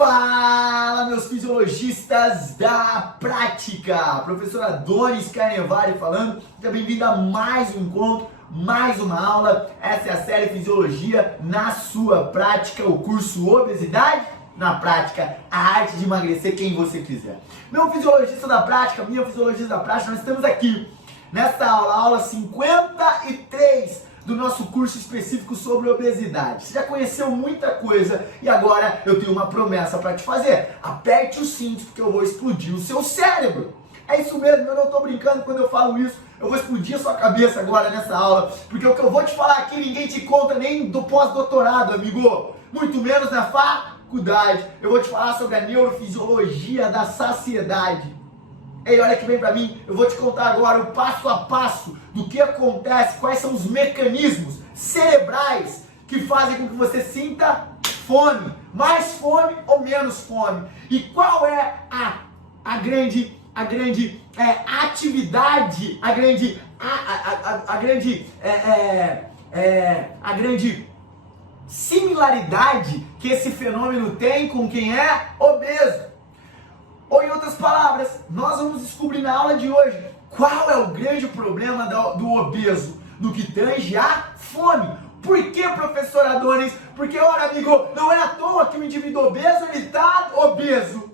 Fala, meus fisiologistas da prática! Professor Adonis Carnevale falando. Seja bem-vindo a mais um encontro, mais uma aula. Essa é a série Fisiologia na sua prática, o curso Obesidade na Prática, a arte de emagrecer quem você quiser. Meu fisiologista da prática, minha fisiologista da prática, nós estamos aqui nessa aula 53 do nosso curso específico sobre obesidade. Você já conheceu muita coisa e agora eu tenho uma promessa para te fazer. Aperte os cintos porque eu vou explodir o seu cérebro. É isso mesmo, eu não estou brincando quando eu falo isso. Eu vou explodir a sua cabeça agora nessa aula, porque o que eu vou te falar aqui ninguém te conta nem do pós-doutorado, amigo. Muito menos na faculdade. Eu vou te falar sobre a neurofisiologia da saciedade. Ei, olha que vem pra mim, eu vou te contar agora o passo a passo do que acontece, quais são os mecanismos cerebrais que fazem com que você sinta fome, mais fome ou menos fome. E qual é a grande atividade, a grande similaridade que esse fenômeno tem com quem é obeso. Ou em outras palavras, nós vamos descobrir na aula de hoje qual é o grande problema do obeso no que tange a fome. Por que, professor Adonis? Porque, olha, amigo, não é à toa que o indivíduo obeso ele está obeso.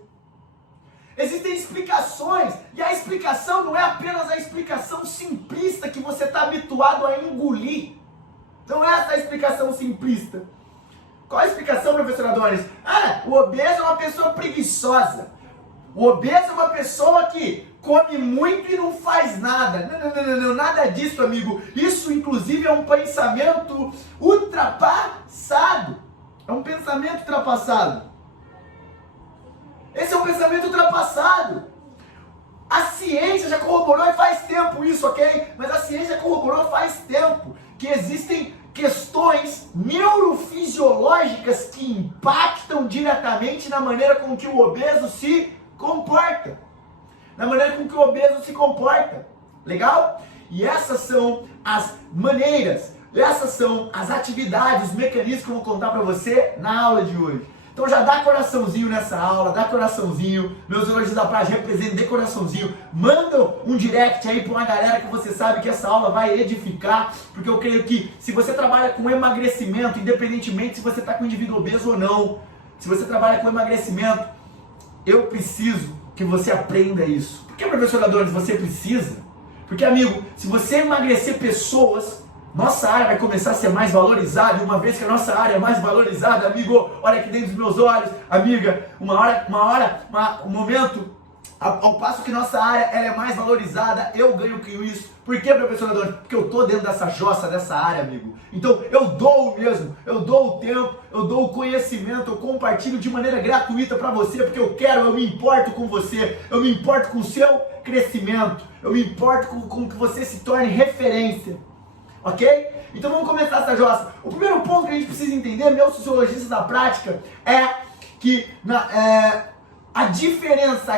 Existem explicações, e a explicação não é apenas a explicação simplista que você está habituado a engolir. Não é essa a explicação simplista. Qual a explicação, professor Adonis? O obeso é uma pessoa preguiçosa. O obeso é uma pessoa que come muito e não faz nada. Não, nada disso, amigo. Isso, inclusive, é um pensamento ultrapassado. É um pensamento ultrapassado. Esse é um pensamento ultrapassado. A ciência já corroborou e faz tempo isso, ok? Mas a ciência corroborou faz tempo que existem questões neurofisiológicas que impactam diretamente na maneira com que o obeso se comporta. Na maneira com que o obeso se comporta. Legal? E essas são as maneiras, essas são as atividades, os mecanismos que eu vou contar para você na aula de hoje. Então já dá coraçãozinho nessa aula, dá coraçãozinho, meus elogios da praia representam, dê coraçãozinho, manda um direct aí para uma galera que você sabe que essa aula vai edificar, porque eu creio que se você trabalha com emagrecimento, independentemente se você está com um indivíduo obeso ou não, se você trabalha com emagrecimento, eu preciso que você aprenda isso. Por que, professor Adonis, você precisa? Porque, amigo, se você emagrecer pessoas, nossa área vai começar a ser mais valorizada. E uma vez que a nossa área é mais valorizada, amigo, olha aqui dentro dos meus olhos, amiga, um momento, ao passo que nossa área ela é mais valorizada, eu ganho com isso. Por que, professor Adonis? Porque eu estou dentro dessa jossa, dessa área, amigo. Então, eu dou mesmo, eu dou o tempo, eu dou o conhecimento, eu compartilho de maneira gratuita para você, porque eu me importo com você, eu me importo com o seu crescimento, eu me importo com que você se torne referência. Ok? Então vamos começar essa jossa. O primeiro ponto que a gente precisa entender, meus fisiologistas da prática, é que a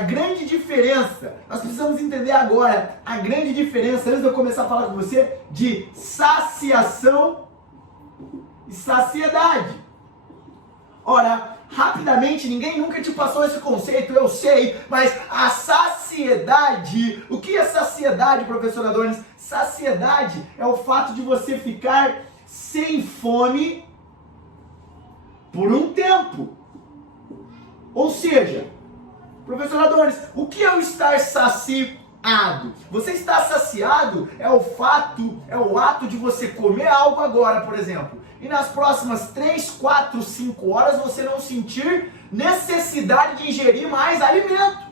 grande diferença, nós precisamos entender agora a grande diferença, antes de eu começar a falar com você, de saciação e saciedade. Ora, rapidamente, ninguém nunca te passou esse conceito, eu sei, mas a saciedade, o que é saciedade, professor Adonis? Saciedade é o fato de você ficar sem fome por um tempo. Ou seja, professor Adonis, o que é o estar saciado? Você estar saciado é o ato de você comer algo agora, por exemplo, e nas próximas 3, 4, 5 horas você não sentir necessidade de ingerir mais alimento.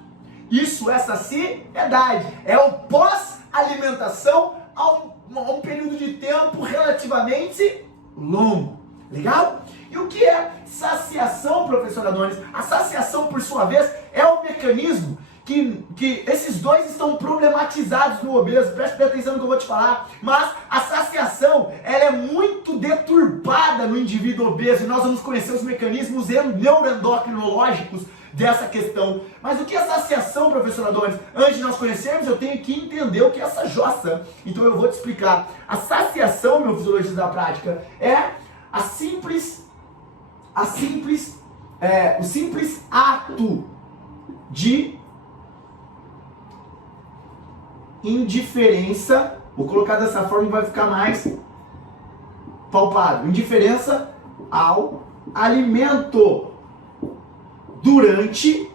Isso é saciedade, é o pós-alimentação a um período de tempo relativamente longo. Legal? E o que é saciação, professor Adonis? A saciação, por sua vez, é um mecanismo que esses dois estão problematizados no obeso. Preste atenção no que eu vou te falar. Mas a saciação, ela é muito deturpada no indivíduo obeso. E nós vamos conhecer os mecanismos neuroendocrinológicos dessa questão. Mas o que é saciação, professor Adonis? Antes de nós conhecermos, eu tenho que entender o que é essa jossa. Então eu vou te explicar. A saciação, meu fisiologista da prática, é a simples o simples ato de indiferença, vou colocar dessa forma que vai ficar mais palpável, indiferença ao alimento durante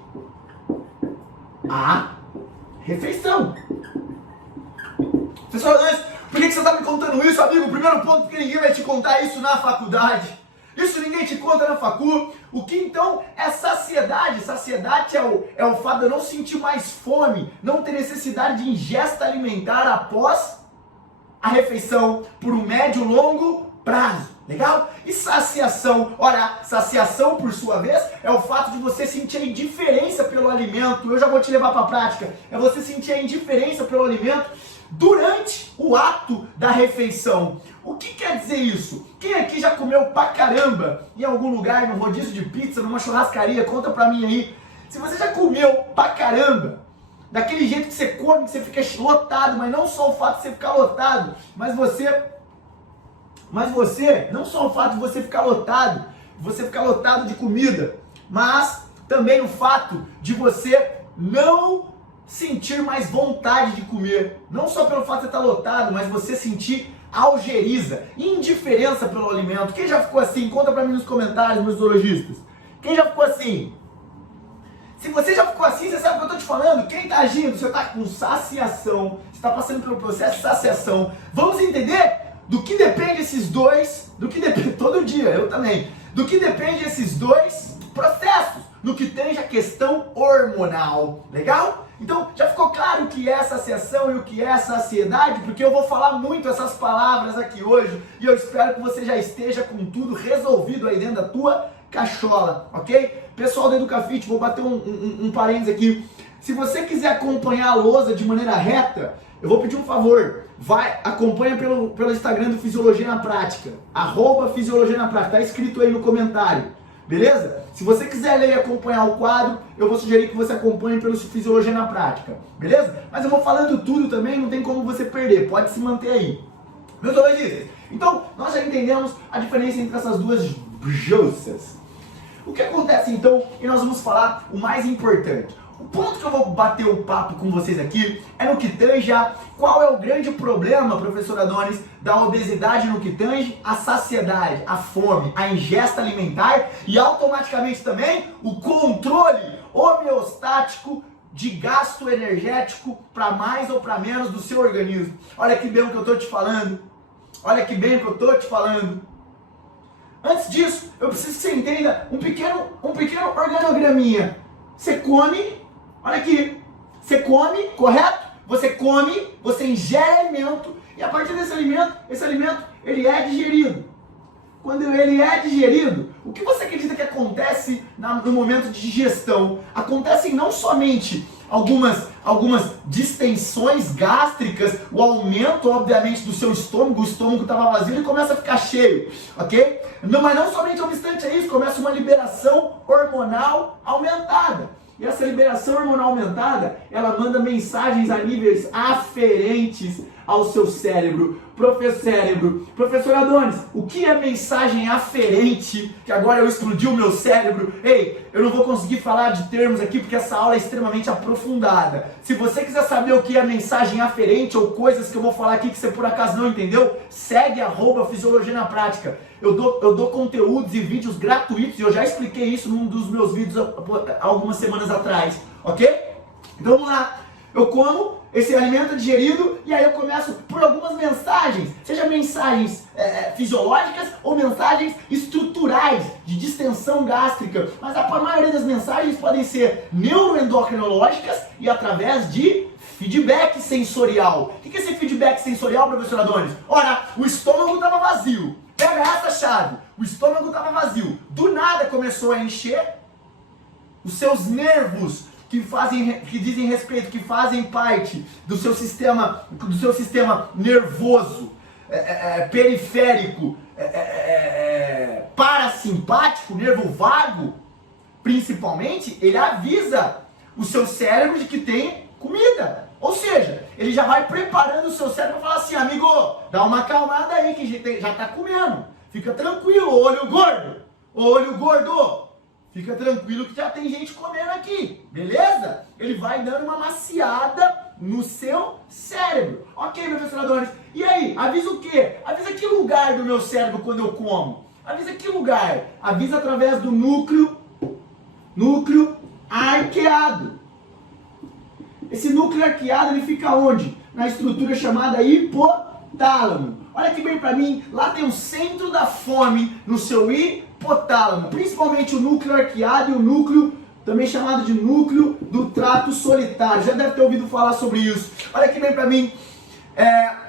a refeição. Professor, por que você está me contando isso, amigo? O primeiro ponto, porque ninguém vai te contar isso na faculdade. Isso ninguém te conta na facu. O que então é saciedade? Saciedade é o fato de eu não sentir mais fome, não ter necessidade de ingesta alimentar após a refeição por um médio e longo prazo. Legal? E saciação? Ora, saciação por sua vez é o fato de você sentir a indiferença pelo alimento. Eu já vou te levar para a prática. É você sentir a indiferença pelo alimento durante o ato da refeição. O que quer dizer isso? Quem aqui já comeu pra caramba em algum lugar, num rodízio de pizza, numa churrascaria? Conta pra mim aí. Se você já comeu pra caramba, daquele jeito que você come, que você fica lotado, mas não só o fato de você ficar lotado, mas não só o fato de você ficar lotado de comida, mas também o fato de você não sentir mais vontade de comer. Não só pelo fato de você estar lotado, mas você sentir algeriza, indiferença pelo alimento. Quem já ficou assim? Conta pra mim nos comentários, meus zoologistas. Quem já ficou assim? Se você já ficou assim, você sabe o que eu tô te falando? Quem tá agindo? Você tá com saciação, você tá passando pelo processo de saciação. Vamos entender do que depende esses dois, do que depende todo dia, eu também, do que depende esses dois processos, no que tange a questão hormonal. Legal? Então, já ficou claro o que é saciação e o que é saciedade? Porque eu vou falar muito essas palavras aqui hoje e eu espero que você já esteja com tudo resolvido aí dentro da tua cachola, ok? Pessoal do EducaFit, vou bater um parênteses aqui. Se você quiser acompanhar a lousa de maneira reta, eu vou pedir um favor. Acompanha pelo Instagram do Fisiologia na Prática, @Fisiologia na Prática, tá escrito aí no comentário. Beleza? Se você quiser ler e acompanhar o quadro, eu vou sugerir que você acompanhe pelo Fisiologia na Prática. Beleza? Mas eu vou falando tudo também, não tem como você perder. Pode se manter aí. Meus zoologistas, então, nós já entendemos a diferença entre essas duas jussas. O que acontece então, e nós vamos falar o mais importante. O ponto que eu vou bater o papo com vocês aqui é no que tange a qual é o grande problema, professor Adonis, da obesidade no que tange a saciedade, a fome, a ingesta alimentar e automaticamente também o controle homeostático de gasto energético para mais ou para menos do seu organismo. Olha que bem o que eu estou te falando. Olha que bem o que eu estou te falando. Antes disso, eu preciso que você entenda um pequeno organograminha. Você come, olha aqui, você come, correto? Você come, você ingere alimento e a partir desse alimento, esse alimento ele é digerido. Quando ele é digerido, o que você acredita que acontece no momento de digestão? Acontecem não somente algumas distensões gástricas, o aumento, obviamente, do seu estômago, o estômago estava vazio e começa a ficar cheio, ok? Mas não somente obstante a isso, começa uma liberação hormonal aumentada. E essa liberação hormonal aumentada, ela manda mensagens a níveis aferentes ao seu cérebro. Professor Adonis, o que é mensagem aferente? Que agora eu explodi o meu cérebro. Ei, eu não vou conseguir falar de termos aqui porque essa aula é extremamente aprofundada. Se você quiser saber o que é mensagem aferente ou coisas que eu vou falar aqui que você por acaso não entendeu, segue @Fisiologia na Prática. Eu dou conteúdos e vídeos gratuitos e eu já expliquei isso num dos meus vídeos algumas semanas atrás, ok? Então vamos lá. Eu como, esse alimento é digerido e aí eu começo por algumas mensagens, seja mensagens fisiológicas ou mensagens estruturais de distensão gástrica, mas a maioria das mensagens podem ser neuroendocrinológicas e através de feedback sensorial. O que é esse feedback sensorial, professor Adonis? Ora, o estômago estava vazio. Pega essa chave. O estômago estava vazio. Do nada começou a encher. Os seus nervos que dizem respeito, que fazem parte do seu sistema nervoso, periférico, parasimpático, nervo vago, principalmente, ele avisa o seu cérebro de que tem comida. Ou seja, ele já vai preparando o seu cérebro para falar assim, amigo, dá uma acalmada aí que já está comendo. Fica tranquilo, olho gordo, Fica tranquilo que já tem gente comendo aqui, beleza? Ele vai dando uma maciada no seu cérebro. Ok, professor Adonis. E aí, avisa o quê? Avisa que lugar do meu cérebro quando eu como? Avisa que lugar? Avisa através do núcleo arqueado. Esse núcleo arqueado, ele fica onde? Na estrutura chamada hipotálamo. Olha aqui bem pra mim, lá tem o centro da fome no seu hipotálamo, principalmente o núcleo arqueado e o núcleo, também chamado de núcleo do trato solitário. Já deve ter ouvido falar sobre isso. Olha aqui bem pra mim,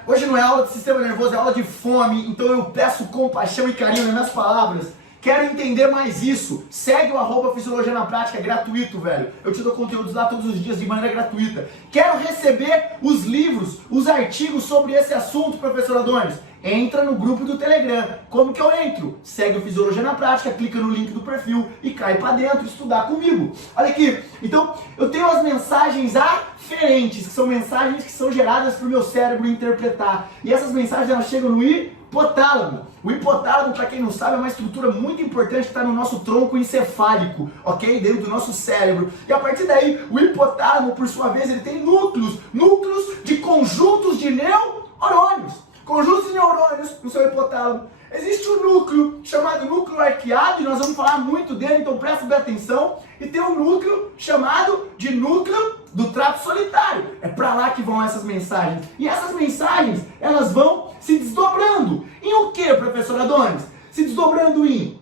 hoje não é aula de sistema nervoso, é aula de fome, então eu peço compaixão e carinho nas minhas palavras. Quero entender mais isso? Segue o @Fisiologia na Prática, é gratuito, velho. Eu te dou conteúdos lá todos os dias de maneira gratuita. Quero receber os livros, os artigos sobre esse assunto, professor Adonis. Entra no grupo do Telegram. Como que eu entro? Segue o Fisiologia na Prática, clica no link do perfil e cai pra dentro estudar comigo. Olha aqui, então eu tenho as mensagens aferentes, que são mensagens que são geradas pro meu cérebro interpretar. E essas mensagens elas chegam no hipotálamo. O hipotálamo, para quem não sabe, é uma estrutura muito importante que está no nosso tronco encefálico, ok? Dentro do nosso cérebro. E a partir daí, o hipotálamo, por sua vez, ele tem núcleos de conjuntos de neurônios. Conjuntos de neurônios no seu hipotálamo. Existe um núcleo chamado núcleo arqueado, e nós vamos falar muito dele, então presta bem atenção. E tem um núcleo chamado de núcleo do trato solitário. É para lá que vão essas mensagens. E essas mensagens, elas vão se desdobrando. Em o que, professor Adonis? Se desdobrando em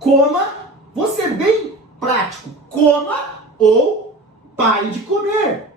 coma, vou ser bem prático, coma ou pare de comer.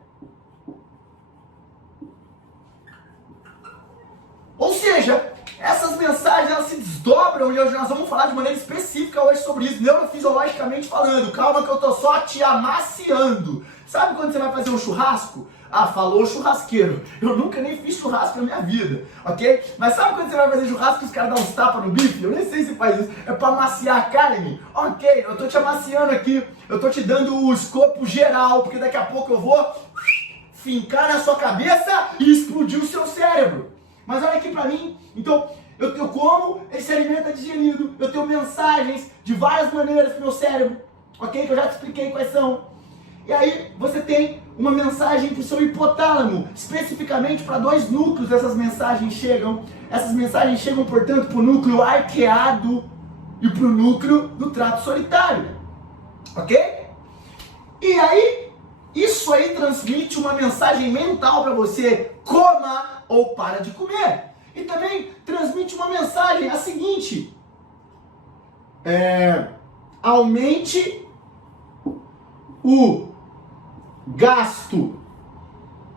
Ou seja, essas mensagens elas se desdobram e hoje nós vamos falar de maneira específica hoje sobre isso, neurofisiologicamente falando. Calma que eu tô só te amaciando. Sabe quando você vai fazer um churrasco? Ah, falou churrasqueiro. Eu nunca nem fiz churrasco na minha vida, ok? Mas sabe quando você vai fazer churrasco e os caras dão uns tapas no bife? Eu nem sei se faz isso. É pra amaciar a carne? Ok, eu tô te amaciando aqui. Eu tô te dando o escopo geral, porque daqui a pouco eu vou fincar na sua cabeça e explodir o seu cérebro. Mas olha aqui pra mim, então eu como, ele se alimenta digerido, eu tenho mensagens de várias maneiras pro meu cérebro, ok? Que eu já te expliquei quais são. E aí você tem uma mensagem pro seu hipotálamo, especificamente para 2 núcleos essas mensagens chegam. Essas mensagens chegam, portanto, pro núcleo arqueado e pro núcleo do trato solitário, ok? E aí, isso aí transmite uma mensagem mental para você, coma ou para de comer. E também transmite uma mensagem, a seguinte, aumente o gasto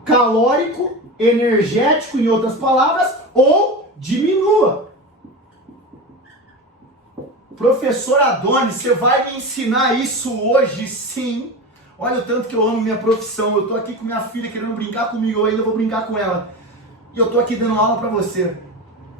calórico, energético, em outras palavras, ou diminua. Professor Adonis, você vai me ensinar isso hoje, sim. Olha o tanto que eu amo minha profissão. Eu tô aqui com minha filha querendo brincar comigo, eu ainda vou brincar com ela. E eu tô aqui dando aula pra você.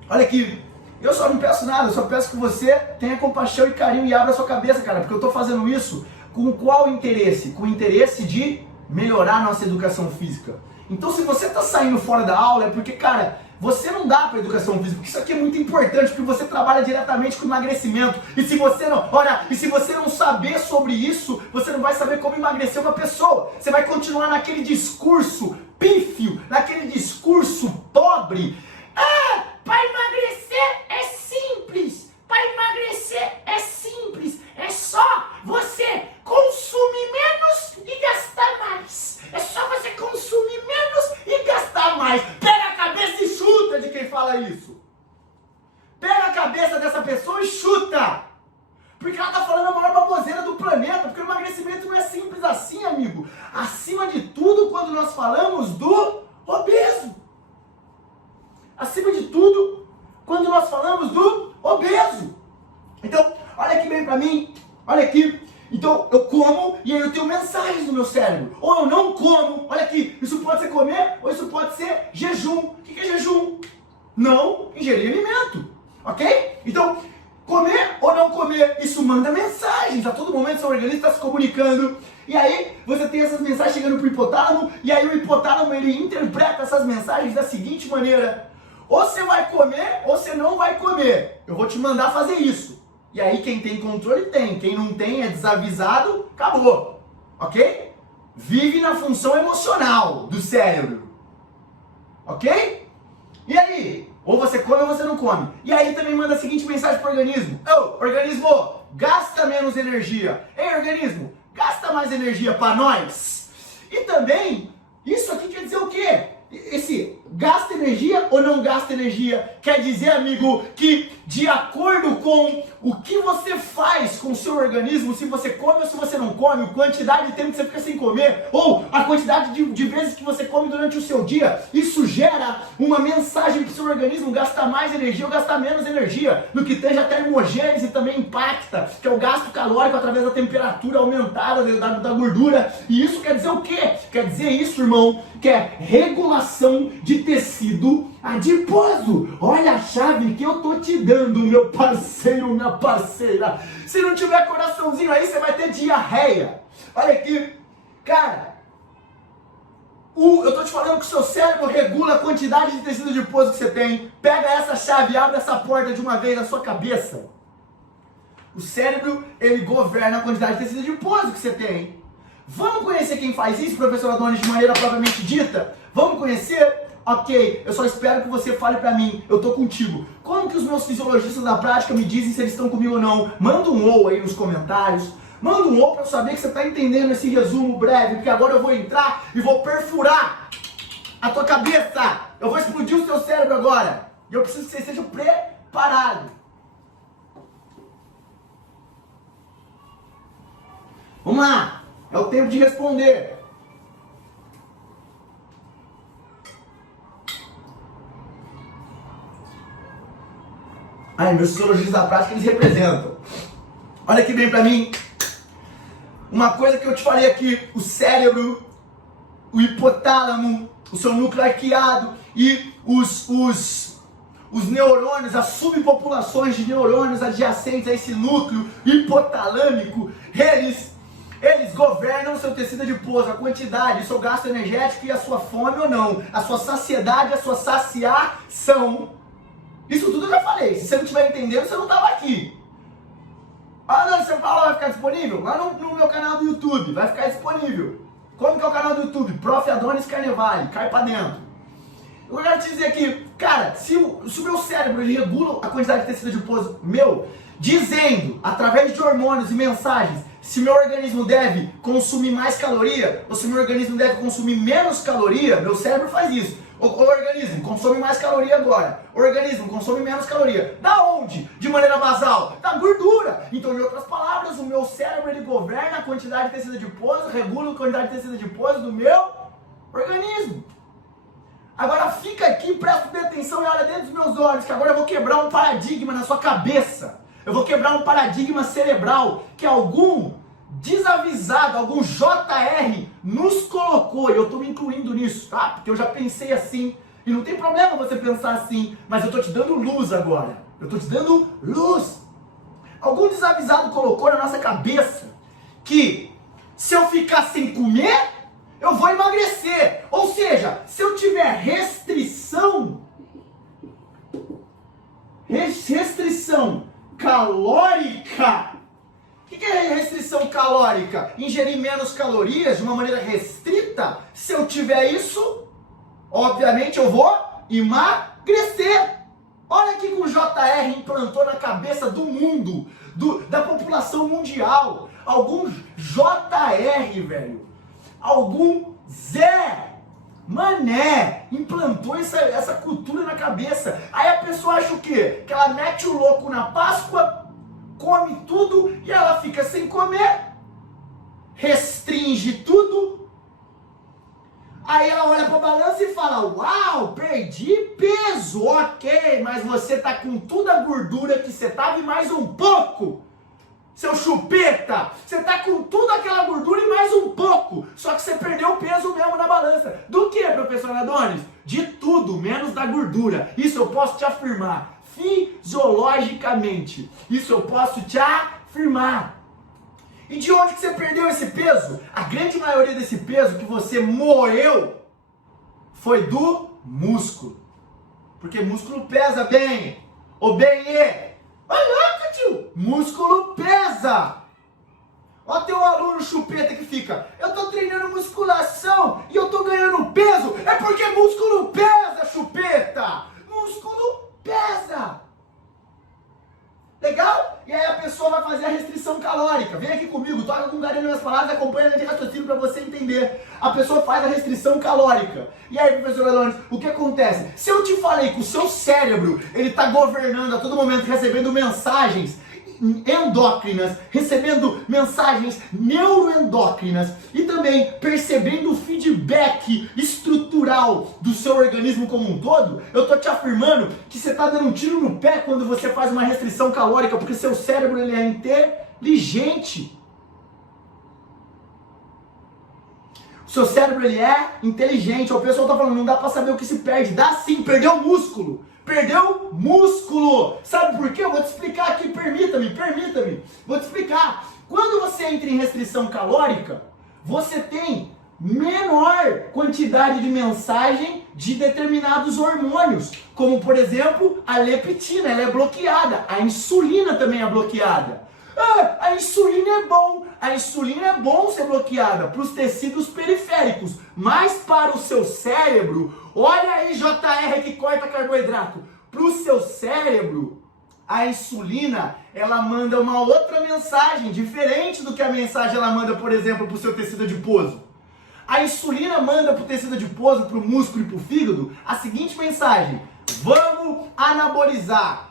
Olha aqui, eu só não peço nada, eu só peço que você tenha compaixão e carinho e abra a sua cabeça, cara, porque eu tô fazendo isso com qual interesse? Com o interesse de melhorar a nossa educação física. Então se você tá saindo fora da aula é porque, cara, você não dá para educação física, porque isso aqui é muito importante, porque você trabalha diretamente com emagrecimento. E se você não, olha, e se você não saber sobre isso, você não vai saber como emagrecer uma pessoa. Você vai continuar naquele discurso pífio, naquele discurso pobre. Ah, para emagrecer é simples. Para emagrecer é simples. É só você consumir menos e gastar mais. É só você consumir menos e gastar mais. Pega a cabeça e chuta de quem fala isso. Pega a cabeça dessa pessoa e chuta. Porque ela tá falando a maior baboseira do planeta. Porque o emagrecimento não é simples assim, amigo. Acima de tudo, quando nós falamos do obeso. Acima de tudo, quando nós falamos do obeso. Então, olha aqui bem pra mim. Olha aqui. Então, eu como e aí eu tenho mensagens no meu cérebro. Ou eu não como. Olha aqui. Isso pode ser comer ou isso pode ser jejum. O que é jejum? Não ingerir alimento. Ok? Então, comer ou não comer, isso manda mensagens. A todo momento seu organismo está se comunicando. E aí, você tem essas mensagens chegando pro hipotálamo. E aí o hipotálamo, ele interpreta essas mensagens da seguinte maneira. Ou você vai comer ou você não vai comer. Eu vou te mandar fazer isso. E aí quem tem controle tem, quem não tem é desavisado, acabou, ok? Vive na função emocional do cérebro, ok? E aí? Ou você come ou você não come. E aí também manda a seguinte mensagem pro organismo. Organismo, gasta menos energia. Ei, organismo, gasta mais energia para nós. E também, isso aqui quer dizer o quê? Esse gasta energia ou não gasta energia quer dizer, amigo, que de acordo com o que você faz com o seu organismo, se você come ou se você não come, a quantidade de tempo que você fica sem comer, ou a quantidade de vezes que você come durante o seu dia, isso gera uma mensagem para o seu organismo gastar mais energia ou gastar menos energia, no que esteja a termogênese também impacta, que é o gasto calórico através da temperatura aumentada da gordura. E isso quer dizer o quê? Quer dizer isso, irmão, que é regulação de tecido adiposo. Olha a chave que eu tô te dando, meu parceiro, minha parceira. Se não tiver coraçãozinho aí, você vai ter diarreia. Olha aqui, cara. Eu tô te falando que o seu cérebro regula a quantidade de tecido adiposo que você tem. Pega essa chave e abre essa porta de uma vez na sua cabeça. O cérebro, ele governa a quantidade de tecido adiposo que você tem. Vamos conhecer quem faz isso, professor Adonis, de maneira propriamente dita? Vamos conhecer? Ok, eu só espero que você fale pra mim, eu tô contigo. Como que os meus fisiologistas da prática me dizem se eles estão comigo ou não? Manda um ou aí nos comentários. Manda um ou pra eu saber que você tá entendendo esse resumo breve, porque agora eu vou entrar e vou perfurar a tua cabeça. Eu vou explodir o seu cérebro agora. E eu preciso que você esteja preparado. Vamos lá. É o tempo de responder. Ai, meus fisiologistas da prática, eles representam. Olha aqui bem pra mim. Uma coisa que eu te falei aqui, o cérebro, o hipotálamo, o seu núcleo arqueado e os neurônios, as subpopulações de neurônios adjacentes a esse núcleo hipotalâmico, eles governam o seu tecido adiposo, a quantidade, o seu gasto energético e a sua fome ou não, a sua saciedade, a sua saciação. Isso tudo eu já falei. Se você não estiver entendendo, você não estava aqui. Ah, não, você fala, vai ficar disponível? Lá no meu canal do YouTube, vai ficar disponível. Como que é o canal do YouTube? Prof. Adonis Carnevale, cai pra dentro. Eu quero te dizer aqui, cara, se o meu cérebro ele regula a quantidade de tecido adiposo meu, dizendo, através de hormônios e mensagens, se meu organismo deve consumir mais caloria ou se meu organismo deve consumir menos caloria, meu cérebro faz isso. O organismo consome mais caloria agora. O organismo consome menos caloria. Da onde? De maneira basal? Da gordura. Então, em outras palavras, o meu cérebro ele governa a quantidade de tecido adiposo, regula a quantidade de tecido adiposo do meu organismo. Agora fica aqui, presta bem atenção e olha dentro dos meus olhos, que agora eu vou quebrar um paradigma na sua cabeça. Eu vou quebrar um paradigma cerebral que algum desavisado, algum JR nos colocou, e eu estou me incluindo nisso, tá? Porque eu já pensei assim, e não tem problema você pensar assim, mas eu estou te dando luz agora. Eu estou te dando luz. Algum desavisado colocou na nossa cabeça que se eu ficar sem comer, eu vou emagrecer. Ou seja, se eu tiver restrição calórica. O que é restrição calórica? Ingerir menos calorias de uma maneira restrita? Se eu tiver isso, obviamente eu vou emagrecer. Olha aqui que o JR implantou na cabeça do mundo, da população mundial. Algum JR, velho. Algum Zé Mané implantou essa cultura na cabeça. Aí a pessoa acha o quê? Que ela mete o louco na Páscoa, come tudo e ela fica sem comer, restringe tudo. Aí ela olha para a balança e fala: uau, perdi peso, ok, mas você tá com toda a gordura que você tava e mais um pouco. Seu chupeta, você tá com toda aquela gordura e mais um pouco. Só que você perdeu peso mesmo na balança. Do que, professor Adonis? De tudo, menos da gordura. Isso eu posso te afirmar. Fisiologicamente. Isso eu posso te afirmar. E de onde que você perdeu esse peso? A grande maioria desse peso que você moeu foi do músculo. Porque músculo pesa bem. Ou bem, olha, tio, músculo pesa. Ó teu aluno chupeta que fica, eu tô treinando musculação e eu tô ganhando peso. É porque músculo pesa, chupeta. Músculo pesa. Legal? E aí a pessoa vai fazer a restrição calórica. Vem aqui comigo, toca com carinho nas minhas palavras, acompanha a linha de raciocínio para você entender. A pessoa faz a restrição calórica. E aí, professor Adonis, o que acontece? Se eu te falei que o seu cérebro, ele tá governando a todo momento, recebendo mensagens endócrinas, recebendo mensagens neuroendócrinas e também percebendo o feedback estrutural do seu organismo como um todo, eu tô te afirmando que você tá dando um tiro no pé quando você faz uma restrição calórica, porque seu cérebro ele é inteligente. O seu cérebro ele é inteligente. O pessoal tá falando, não dá pra saber o que se perde. Dá sim, perdeu músculo. Perdeu músculo. Sabe por quê? Eu vou te explicar aqui, permita-me. Vou te explicar. Quando você entra em restrição calórica, você tem menor quantidade de mensagem de determinados hormônios, como por exemplo, a leptina, ela é bloqueada. A insulina também é bloqueada. Ah, a insulina é bom. A insulina é bom ser bloqueada para os tecidos periféricos, mas para o seu cérebro, olha aí JR que corta carboidrato, para o seu cérebro, a insulina, ela manda uma outra mensagem, diferente do que a mensagem ela manda, por exemplo, para o seu tecido adiposo. A insulina manda para o tecido adiposo, para o músculo e para o fígado, a seguinte mensagem: vamos anabolizar,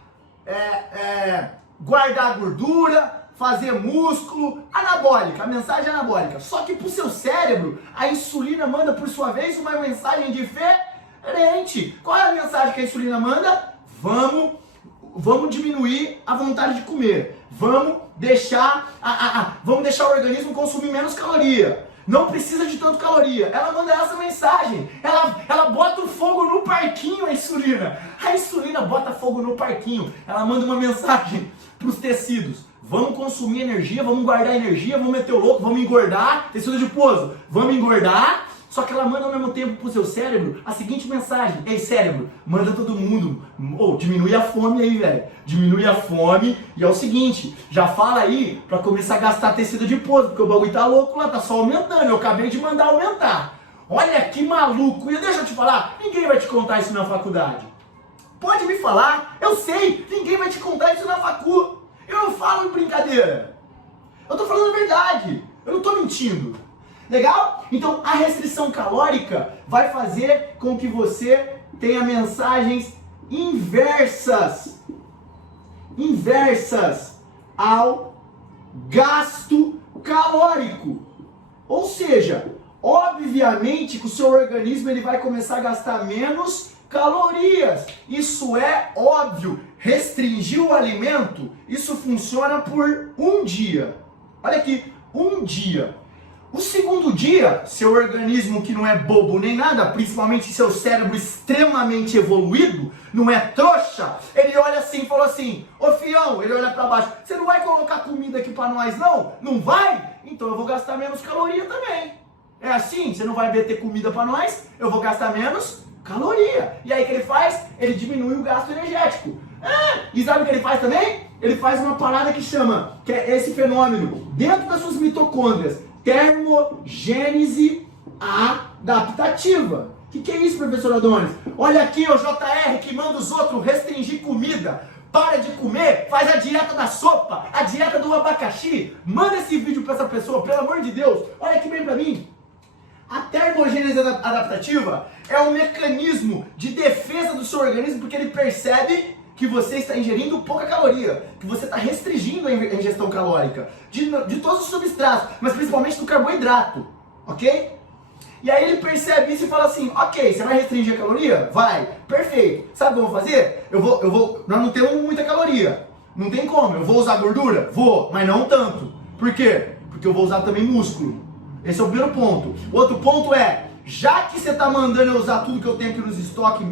guardar gordura, fazer músculo, anabólica, a mensagem anabólica. Só que para o seu cérebro, a insulina manda, por sua vez, uma mensagem diferente. Qual é a mensagem que a insulina manda? Vamos diminuir a vontade de comer. Vamos deixar o organismo consumir menos caloria. Não precisa de tanto caloria. Ela manda essa mensagem. Ela bota o fogo no parquinho, a insulina. A insulina bota fogo no parquinho. Ela manda uma mensagem para os tecidos. Vamos consumir energia, vamos guardar energia, vamos meter o louco, vamos engordar. Tecido adiposo, vamos engordar. Só que ela manda ao mesmo tempo pro seu cérebro a seguinte mensagem: ei cérebro, manda todo mundo, diminui a fome aí, velho. Diminui a fome e é o seguinte, já fala aí pra começar a gastar tecido adiposo, porque o bagulho tá louco lá, tá só aumentando, eu acabei de mandar aumentar. Olha que maluco, e deixa eu te falar, ninguém vai te contar isso na faculdade. Pode me falar, eu sei, ninguém vai te contar isso na facu. Eu não falo em brincadeira, eu tô falando a verdade, eu não tô mentindo. Legal? Então a restrição calórica vai fazer com que você tenha mensagens inversas ao gasto calórico. Ou seja, obviamente que o seu organismo ele vai começar a gastar menos calorias. Isso é óbvio. Restringir o alimento, isso funciona por um dia. Olha aqui, um dia. O segundo dia, seu organismo que não é bobo nem nada, principalmente seu cérebro extremamente evoluído, não é trouxa, ele olha assim e falou assim: ô fião, ele olha pra baixo, você não vai colocar comida aqui pra nós não? Não vai? Então eu vou gastar menos caloria também. É assim? Você não vai meter comida pra nós? Eu vou gastar menos caloria. E aí o que ele faz? Ele diminui o gasto energético. E sabe o que ele faz também? Ele faz uma parada que chama, que é esse fenômeno, dentro das suas mitocôndrias, termogênese adaptativa. O que é isso, professor Adonis? Olha aqui, o JR que manda os outros restringir comida. Para de comer, faz a dieta da sopa, a dieta do abacaxi. Manda esse vídeo para essa pessoa, pelo amor de Deus. Olha aqui bem para mim. A termogênese adaptativa é um mecanismo de defesa do seu organismo, porque ele percebe que você está ingerindo pouca caloria, que você está restringindo a ingestão calórica de todos os substratos, mas principalmente do carboidrato, ok? E aí ele percebe isso e fala assim: ok, você vai restringir a caloria? Vai, perfeito. Sabe o que eu vou fazer? Nós não temos muita caloria, não tem como. Eu vou usar gordura? Vou, mas não tanto. Por quê? Porque eu vou usar também músculo. Esse é o primeiro ponto. O outro ponto é, já que você está mandando eu usar tudo que eu tenho aqui nos estoques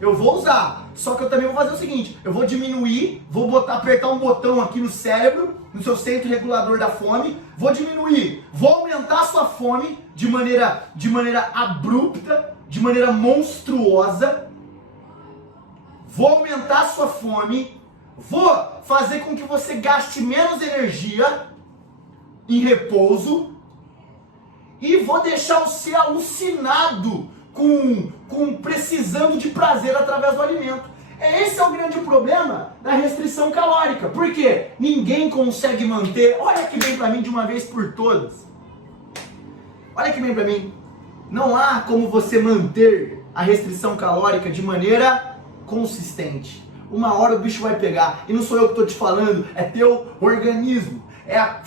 eu vou usar. Só que eu também vou fazer o seguinte: eu vou diminuir, apertar um botão aqui no cérebro, no seu centro regulador da fome, vou diminuir, vou aumentar a sua fome de maneira abrupta, de maneira monstruosa, vou aumentar a sua fome, Vou fazer com que você gaste menos energia em repouso e vou deixar você alucinado com precisando de prazer através do alimento. Esse é o grande problema da restrição calórica. Por quê? Ninguém consegue manter. Olha aqui bem pra mim de uma vez por todas. Olha aqui bem pra mim. Não há como você manter a restrição calórica de maneira consistente. Uma hora o bicho vai pegar. E não sou eu que estou te falando, é teu organismo. É a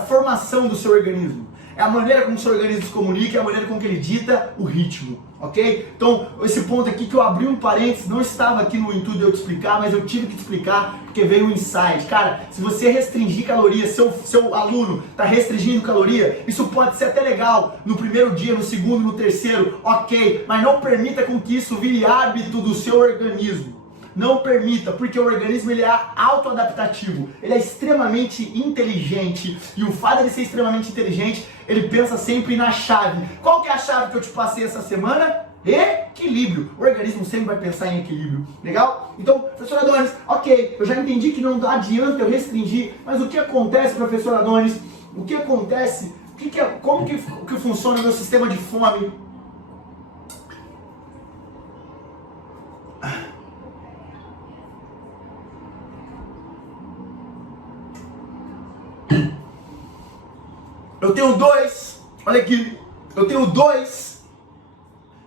formação do seu organismo. É a maneira como o seu organismo se comunica, é a maneira como que ele dita o ritmo, ok? Então, esse ponto aqui que eu abri um parênteses, não estava aqui no intuito de eu te explicar, mas eu tive que te explicar porque veio um insight. Cara, se você restringir calorias, seu aluno está restringindo caloria, isso pode ser até legal no primeiro dia, no segundo, no terceiro, ok, mas não permita com que isso vire hábito do seu organismo. Não permita, porque o organismo ele é autoadaptativo, ele é extremamente inteligente, e o fato de ele ser extremamente inteligente, ele pensa sempre na chave. Qual que é a chave que eu te passei essa semana? Equilíbrio. O organismo sempre vai pensar em equilíbrio. Legal? Então, professor Adonis, ok, eu já entendi que não adianta eu restringir, mas o que acontece, professor Adonis? O que acontece? Como que funciona o meu sistema de fome? Eu tenho dois, olha aqui, eu tenho dois.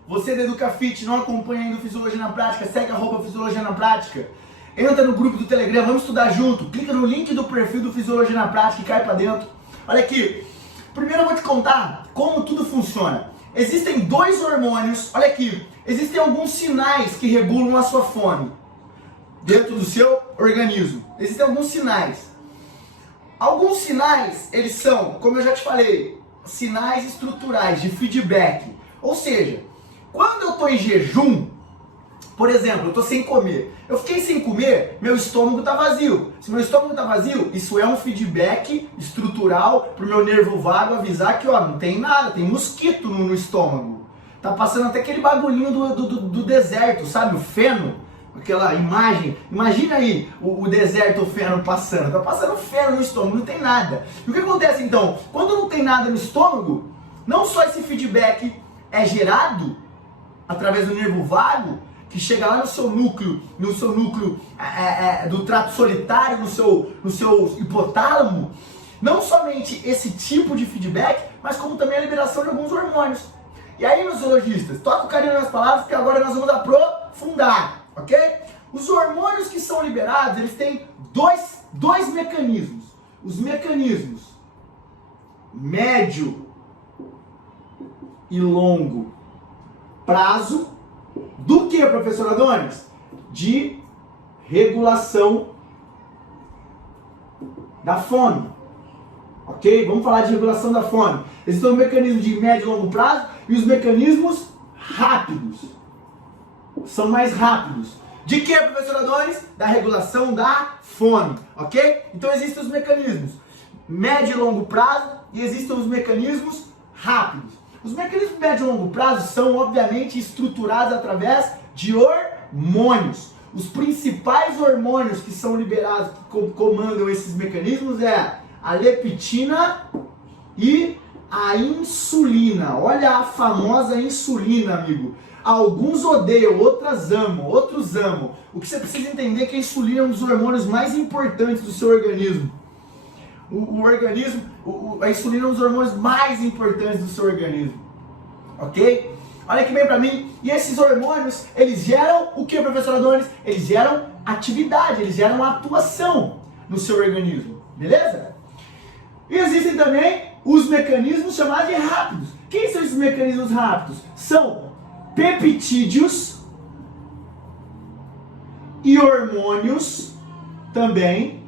Você da EducaFit não acompanha ainda o Fisiologia na Prática, segue @ Fisiologia na Prática. Entra no grupo do Telegram, vamos estudar junto. Clica no link do perfil do Fisiologia na Prática e cai pra dentro. Olha aqui, primeiro eu vou te contar como tudo funciona. Existem dois hormônios, olha aqui, existem alguns sinais que regulam a sua fome dentro do seu organismo. Existem alguns sinais. Alguns sinais, eles são, como eu já te falei, sinais estruturais de feedback. Ou seja, quando eu estou em jejum, por exemplo, eu estou sem comer. Eu fiquei sem comer, meu estômago está vazio. Se meu estômago está vazio, isso é um feedback estrutural para o meu nervo vago avisar que ó, não tem nada, tem mosquito no estômago. Tá passando até aquele bagulhinho do deserto, sabe? O feno. Aquela imagem, imagina aí o deserto, o feno passando, tá passando feno no estômago, não tem nada. E o que acontece então? Quando não tem nada no estômago, não só esse feedback é gerado através do nervo vago, que chega lá no seu núcleo do trato solitário, no seu hipotálamo, não somente esse tipo de feedback, mas como também a liberação de alguns hormônios. E aí, meus zoologistas, toca o carinho nas palavras, porque agora nós vamos aprofundar. Ok? Os hormônios que são liberados, eles têm dois mecanismos. Os mecanismos médio e longo prazo do que, professor Adonis? De regulação da fome. Ok? Vamos falar de regulação da fome. Existem os mecanismos de médio e longo prazo e os mecanismos rápidos. São mais rápidos. De que, professor Adonis? Da regulação da fome, ok? Então existem os mecanismos médio e longo prazo e existem os mecanismos rápidos. Os mecanismos médio e longo prazo são, obviamente, estruturados através de hormônios. Os principais hormônios que são liberados, que comandam esses mecanismos é a leptina e a insulina. Olha a famosa insulina, amigo. Alguns odeiam, outros amam. O que você precisa entender é que a insulina é um dos hormônios mais importantes do seu organismo. A insulina é um dos hormônios mais importantes do seu organismo. Ok? Olha aqui bem pra mim. E esses hormônios, eles geram o que, professor Adonis? Eles geram atividade, eles geram atuação no seu organismo. Beleza? E existem também os mecanismos chamados de rápidos. Quem são esses mecanismos rápidos? São peptídeos e hormônios também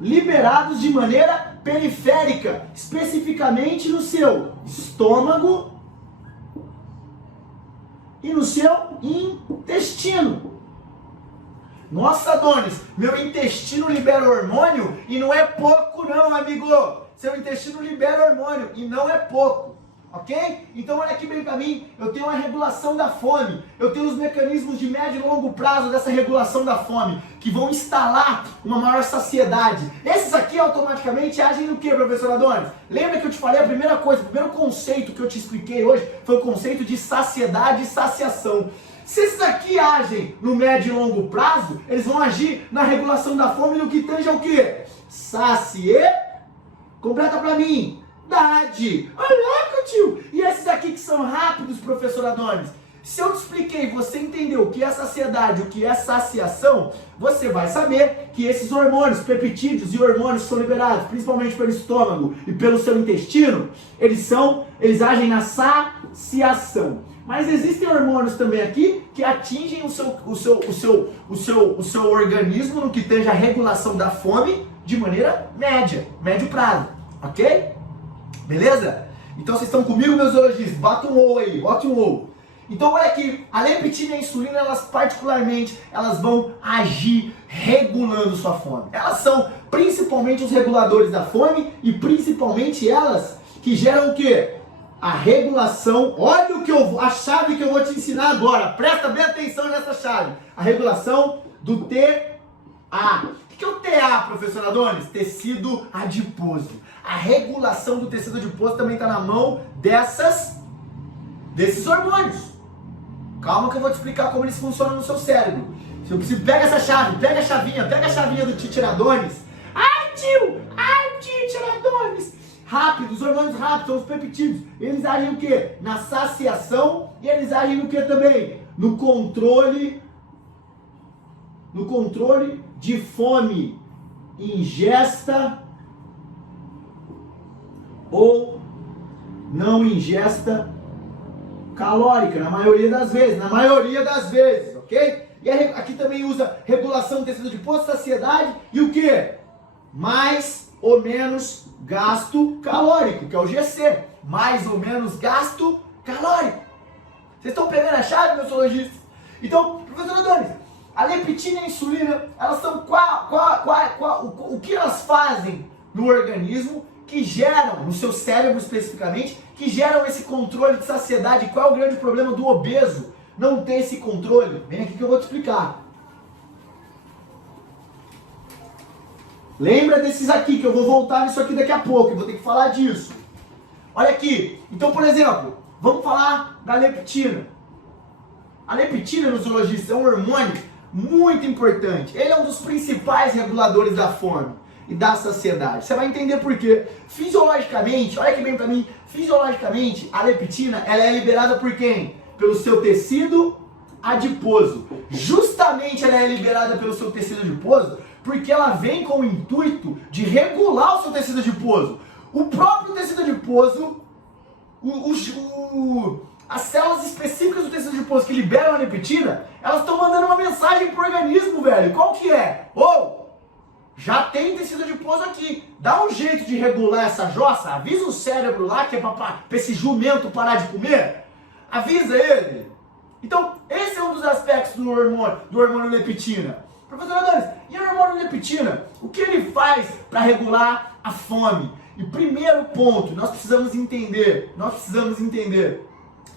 liberados de maneira periférica, especificamente no seu estômago e no seu intestino. Nossa, Adonis, meu intestino libera hormônio e não é pouco não, amigo. Seu intestino libera hormônio e não é pouco. ok? Então olha aqui bem para mim, eu tenho a regulação da fome, eu tenho os mecanismos de médio e longo prazo dessa regulação da fome, que vão instalar uma maior saciedade. Esses aqui automaticamente agem no que, professor Adonis? Lembra que eu te falei a primeira coisa, o primeiro conceito que eu te expliquei hoje foi o conceito de saciedade e saciação. Se esses aqui agem no médio e longo prazo, eles vão agir na regulação da fome no que tange ao quê? Completa para mim. Olha, tio! E esses aqui que são rápidos, professor Adonis? Se eu te expliquei, você entendeu o que é saciedade, o que é saciação, você vai saber que esses hormônios, peptídeos e hormônios que são liberados, principalmente pelo estômago e pelo seu intestino, eles agem na saciação. Mas existem hormônios também aqui que atingem o seu organismo no que tange a regulação da fome de maneira médio prazo, ok? Beleza? Então vocês estão comigo, meus zoologistas? Bota um ou aí, bota um ou. Então olha aqui, a leptina e a insulina, elas vão agir regulando sua fome. Elas são principalmente os reguladores da fome e principalmente elas que geram o quê? A regulação, olha a chave que eu vou te ensinar agora, presta bem atenção nessa chave. A regulação do TA. O que é o TA, professor Adonis? Tecido adiposo. A regulação do tecido adiposo também está na mão desses hormônios. Calma que eu vou te explicar como eles funcionam no seu cérebro. Se eu preciso, pega essa chave, pega a chavinha do Teacher Adonis. Ai, Teacher Adonis. Rápido, os hormônios rápidos são os peptídeos. Eles agem o quê? Na saciação e eles agem no quê também? No controle de fome, ingesta ou não ingesta calórica, na maioria das vezes, ok? E aqui também usa regulação do tecido adiposo, saciedade e o que? Mais ou menos gasto calórico, que é o GC. Mais ou menos gasto calórico. Vocês estão pegando a chave, meus zoologistas? Então, professor Adonis, a leptina e a insulina, elas são o que elas fazem no organismo que geram, no seu cérebro especificamente, que geram esse controle de saciedade. Qual é o grande problema do obeso não ter esse controle? Vem aqui que eu vou te explicar. Lembra desses aqui, que eu vou voltar nisso aqui daqui a pouco, eu vou ter que falar disso. Olha aqui, então por exemplo, vamos falar da leptina. A leptina nos zoologistas é um hormônio muito importante. Ele é um dos principais reguladores da fome e da saciedade. Você vai entender por quê. Fisiologicamente, olha aqui bem pra mim, fisiologicamente a leptina ela é liberada por quem? Pelo seu tecido adiposo. Justamente ela é liberada pelo seu tecido adiposo porque ela vem com o intuito de regular o seu tecido adiposo. O próprio tecido adiposo, as células específicas do tecido adiposo que liberam a leptina, elas estão mandando uma mensagem pro organismo, velho. Qual que é? Já tem tecido adiposo aqui. Dá um jeito de regular essa jossa. Avisa o cérebro lá que é pra esse jumento parar de comer. Avisa ele. Então, esse é um dos aspectos do hormônio leptina. Professor Adonis, e o hormônio leptina? O que ele faz para regular a fome? E primeiro ponto, nós precisamos entender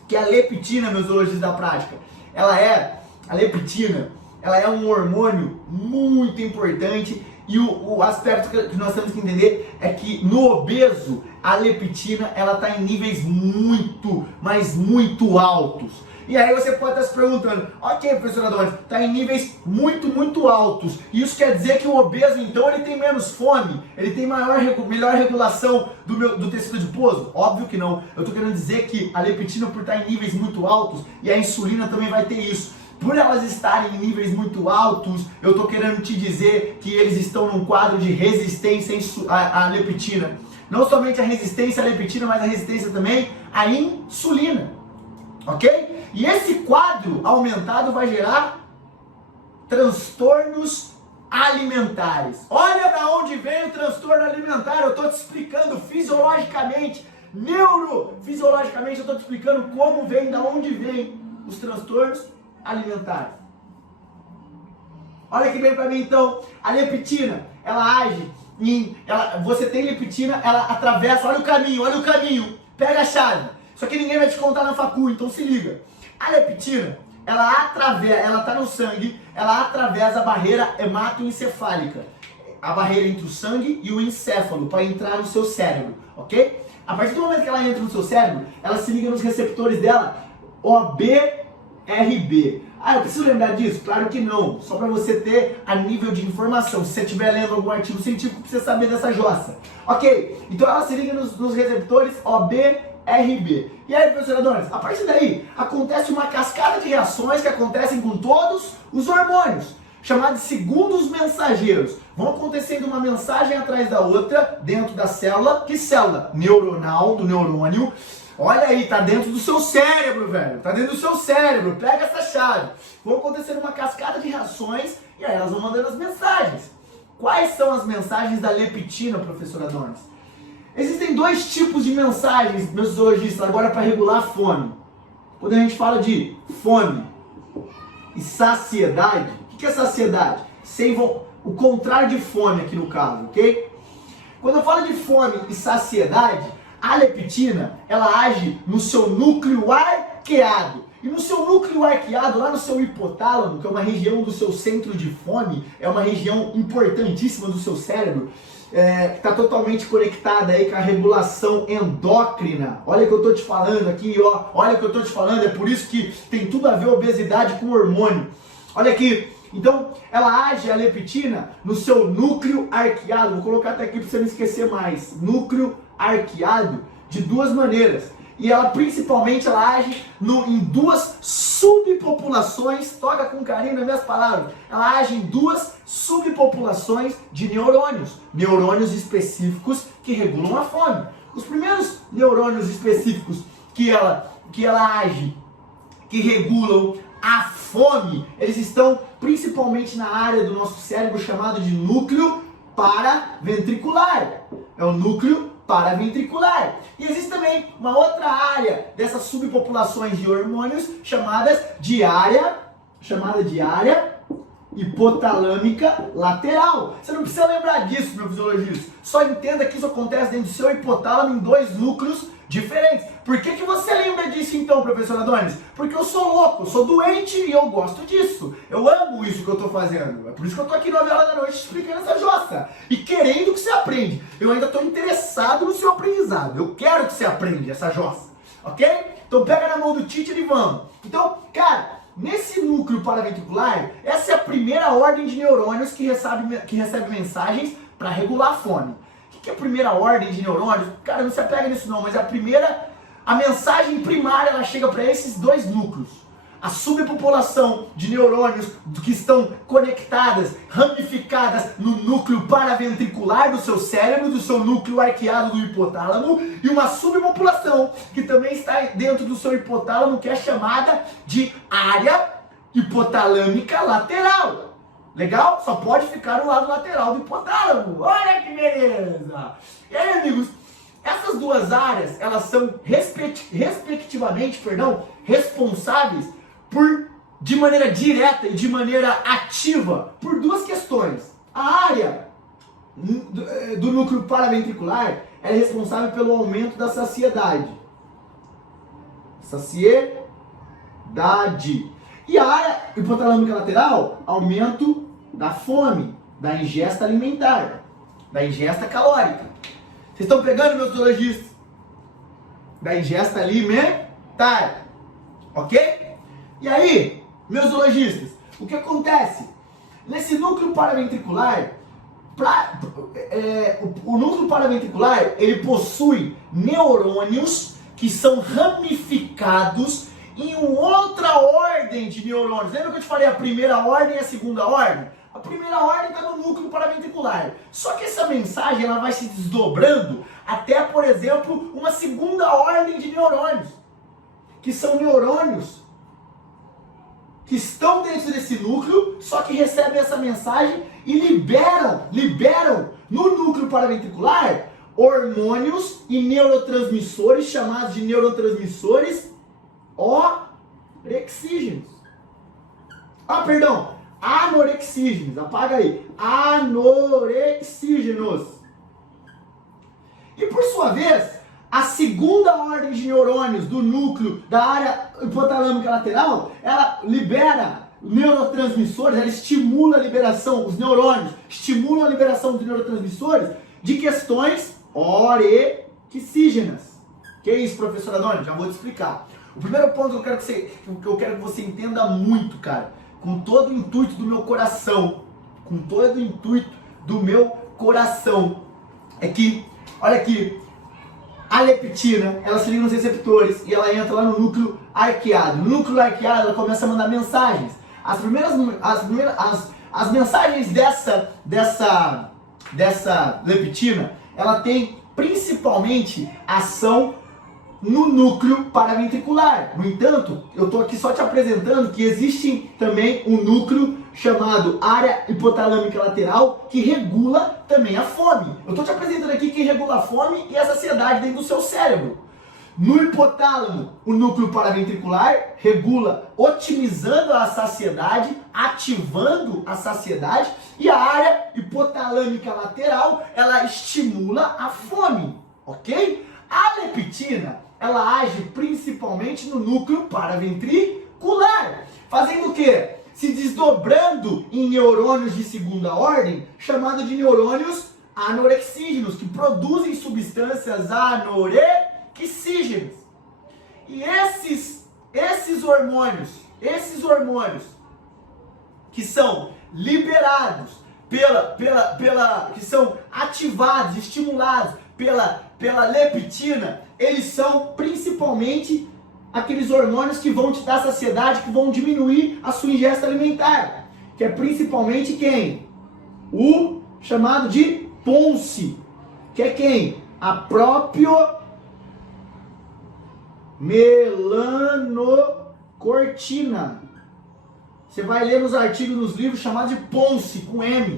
que a leptina, meus zoologistas da prática, a leptina, ela é um hormônio muito importante e o aspecto que nós temos que entender é que no obeso, a leptina, ela está em níveis muito, mas muito altos. E aí você pode estar se perguntando, ok, professor Adonis, está em níveis muito, muito altos. Isso quer dizer que o obeso, então, ele tem menos fome? Ele tem melhor regulação do tecido adiposo? Óbvio que não. Eu estou querendo dizer que a leptina, por estar em níveis muito altos, e a insulina também vai ter isso. Por elas estarem em níveis muito altos, eu estou querendo te dizer que eles estão num quadro de resistência à leptina. Não somente a resistência à leptina, mas a resistência também à insulina. Ok? E esse quadro aumentado vai gerar transtornos alimentares. Olha da onde vem o transtorno alimentar. Eu estou te explicando fisiologicamente, neurofisiologicamente, eu estou te explicando como vem, da onde vem os transtornos alimentares. Olha aqui bem para mim então, a leptina, ela age você tem leptina, ela atravessa, olha o caminho, pega a chave. Isso aqui ninguém vai te contar na facul, então se liga. A leptina, ela tá no sangue, ela atravessa a barreira hematoencefálica, a barreira entre o sangue e o encéfalo, para entrar no seu cérebro, ok? A partir do momento que ela entra no seu cérebro, ela se liga nos receptores dela, OBRB. Ah, eu preciso lembrar disso? Claro que não, só para você ter a nível de informação. Se você estiver lendo algum artigo científico, precisa saber dessa jossa. Ok, então ela se liga nos receptores OBRB. E aí, professor Adonis, a partir daí, acontece uma cascada de reações que acontecem com todos os hormônios, chamados de segundos mensageiros. Vão acontecendo uma mensagem atrás da outra dentro da célula. Que célula? Neuronal, do neurônio. Olha aí, tá dentro do seu cérebro, velho. Tá dentro do seu cérebro. Pega essa chave. Vão acontecendo uma cascada de reações e aí elas vão mandando as mensagens. Quais são as mensagens da leptina, professor Adonis? Existem dois tipos de mensagens, meus zoologistas, agora para regular a fome. Quando a gente fala de fome e saciedade, o que é saciedade? O contrário de fome aqui no caso, ok? Quando eu falo de fome e saciedade, a leptina, ela age no seu núcleo arqueado. E no seu núcleo arqueado, lá no seu hipotálamo, que é uma região do seu centro de fome, é uma região importantíssima do seu cérebro, que está totalmente conectada aí com a regulação endócrina. Olha o que eu estou te falando aqui, ó. Olha o que eu estou te falando, é por isso que tem tudo a ver obesidade com hormônio. Olha aqui. Então, ela age, a leptina, no seu núcleo arqueado. Vou colocar até aqui para você não esquecer mais. Núcleo arqueado de duas maneiras. E ela principalmente ela age em duas subpopulações, toca com carinho nas minhas palavras, ela age em duas subpopulações de neurônios, neurônios específicos que regulam a fome. Os primeiros neurônios específicos que ela age, que regulam a fome, eles estão principalmente na área do nosso cérebro chamado de núcleo paraventricular. É o núcleo paraventricular. E existe também uma outra área dessas subpopulações de hormônios chamada de área hipotalâmica lateral. Você não precisa lembrar disso, meu fisiologista. Só entenda que isso acontece dentro do seu hipotálamo em dois núcleos diferentes. Por que você lembra disso então, professor Adonis? Porque eu sou louco, eu sou doente e eu gosto disso. Eu amo isso que eu estou fazendo. É por isso que eu estou aqui 9 horas da noite explicando essa jossa. E querendo que você aprenda. Eu ainda estou interessado no seu aprendizado. Eu quero que você aprenda essa jossa. Ok? Então pega na mão do teacher e vamos. Então, cara, nesse núcleo paraventricular, essa é a primeira ordem de neurônios que recebe mensagens para regular a fome. O que é a primeira ordem de neurônios? Cara, não se apega nisso não, mas a mensagem primária, ela chega para esses dois núcleos. A subpopulação de neurônios que estão conectadas, ramificadas no núcleo paraventricular do seu cérebro, do seu núcleo arqueado do hipotálamo, e uma subpopulação que também está dentro do seu hipotálamo, que é chamada de área hipotalâmica lateral. Legal? Só pode ficar no lado lateral do hipotálamo. Olha que beleza! E aí, amigos, essas duas áreas, elas são respectivamente, responsáveis de maneira direta e de maneira ativa por duas questões. A área do núcleo paraventricular é responsável pelo aumento da saciedade. E a área hipotalâmica lateral, aumento da fome, da ingesta alimentar, da ingesta calórica. Vocês estão pegando, meus zoologistas? Da ingesta alimentar. Ok? E aí, meus zoologistas, o que acontece? Nesse núcleo paraventricular, o núcleo paraventricular, ele possui neurônios que são ramificados em uma outra ordem de neurônios. Lembra que eu te falei a primeira ordem e a segunda ordem? A primeira ordem está no núcleo paraventricular. Só que essa mensagem ela vai se desdobrando até, por exemplo, uma segunda ordem de neurônios. Que são neurônios que estão dentro desse núcleo, só que recebem essa mensagem e liberam no núcleo paraventricular hormônios e neurotransmissores chamados de neurotransmissores orexígenos. Anorexígenos, apaga aí. Anorexígenos. E por sua vez, a segunda ordem de neurônios do núcleo da área hipotalâmica lateral, ela libera neurotransmissores, ela estimula a liberação, os neurônios estimulam a liberação dos neurotransmissores de questões orexígenas. Que é isso, professor Adoni? Já vou te explicar. O primeiro ponto que eu quero que você entenda muito, cara, com todo o intuito do meu coração, é que, olha aqui, a leptina, ela se liga nos receptores e ela entra lá no núcleo arqueado. No núcleo arqueado, ela começa a mandar mensagens. As mensagens dessa leptina, ela tem principalmente ação no núcleo paraventricular. No entanto, eu estou aqui só te apresentando que existe também um núcleo chamado área hipotalâmica lateral que regula também a fome. Eu estou te apresentando aqui que regula a fome e a saciedade dentro do seu cérebro. No hipotálamo, o núcleo paraventricular regula, otimizando a saciedade, ativando a saciedade, e a área hipotalâmica lateral, ela estimula a fome, ok? A leptina, ela age principalmente no núcleo paraventricular, fazendo o quê? Se desdobrando em neurônios de segunda ordem, chamado de neurônios anorexígenos, que produzem substâncias anorexígenas. E esses hormônios que são liberados que são ativados, estimulados pela leptina, eles são principalmente aqueles hormônios que vão te dar saciedade, que vão diminuir a sua ingesta alimentar, que é principalmente quem? O chamado de PONSE, que é quem? A própria melanocortina. Você vai ler nos artigos, nos livros, chamado de PONSE, com M.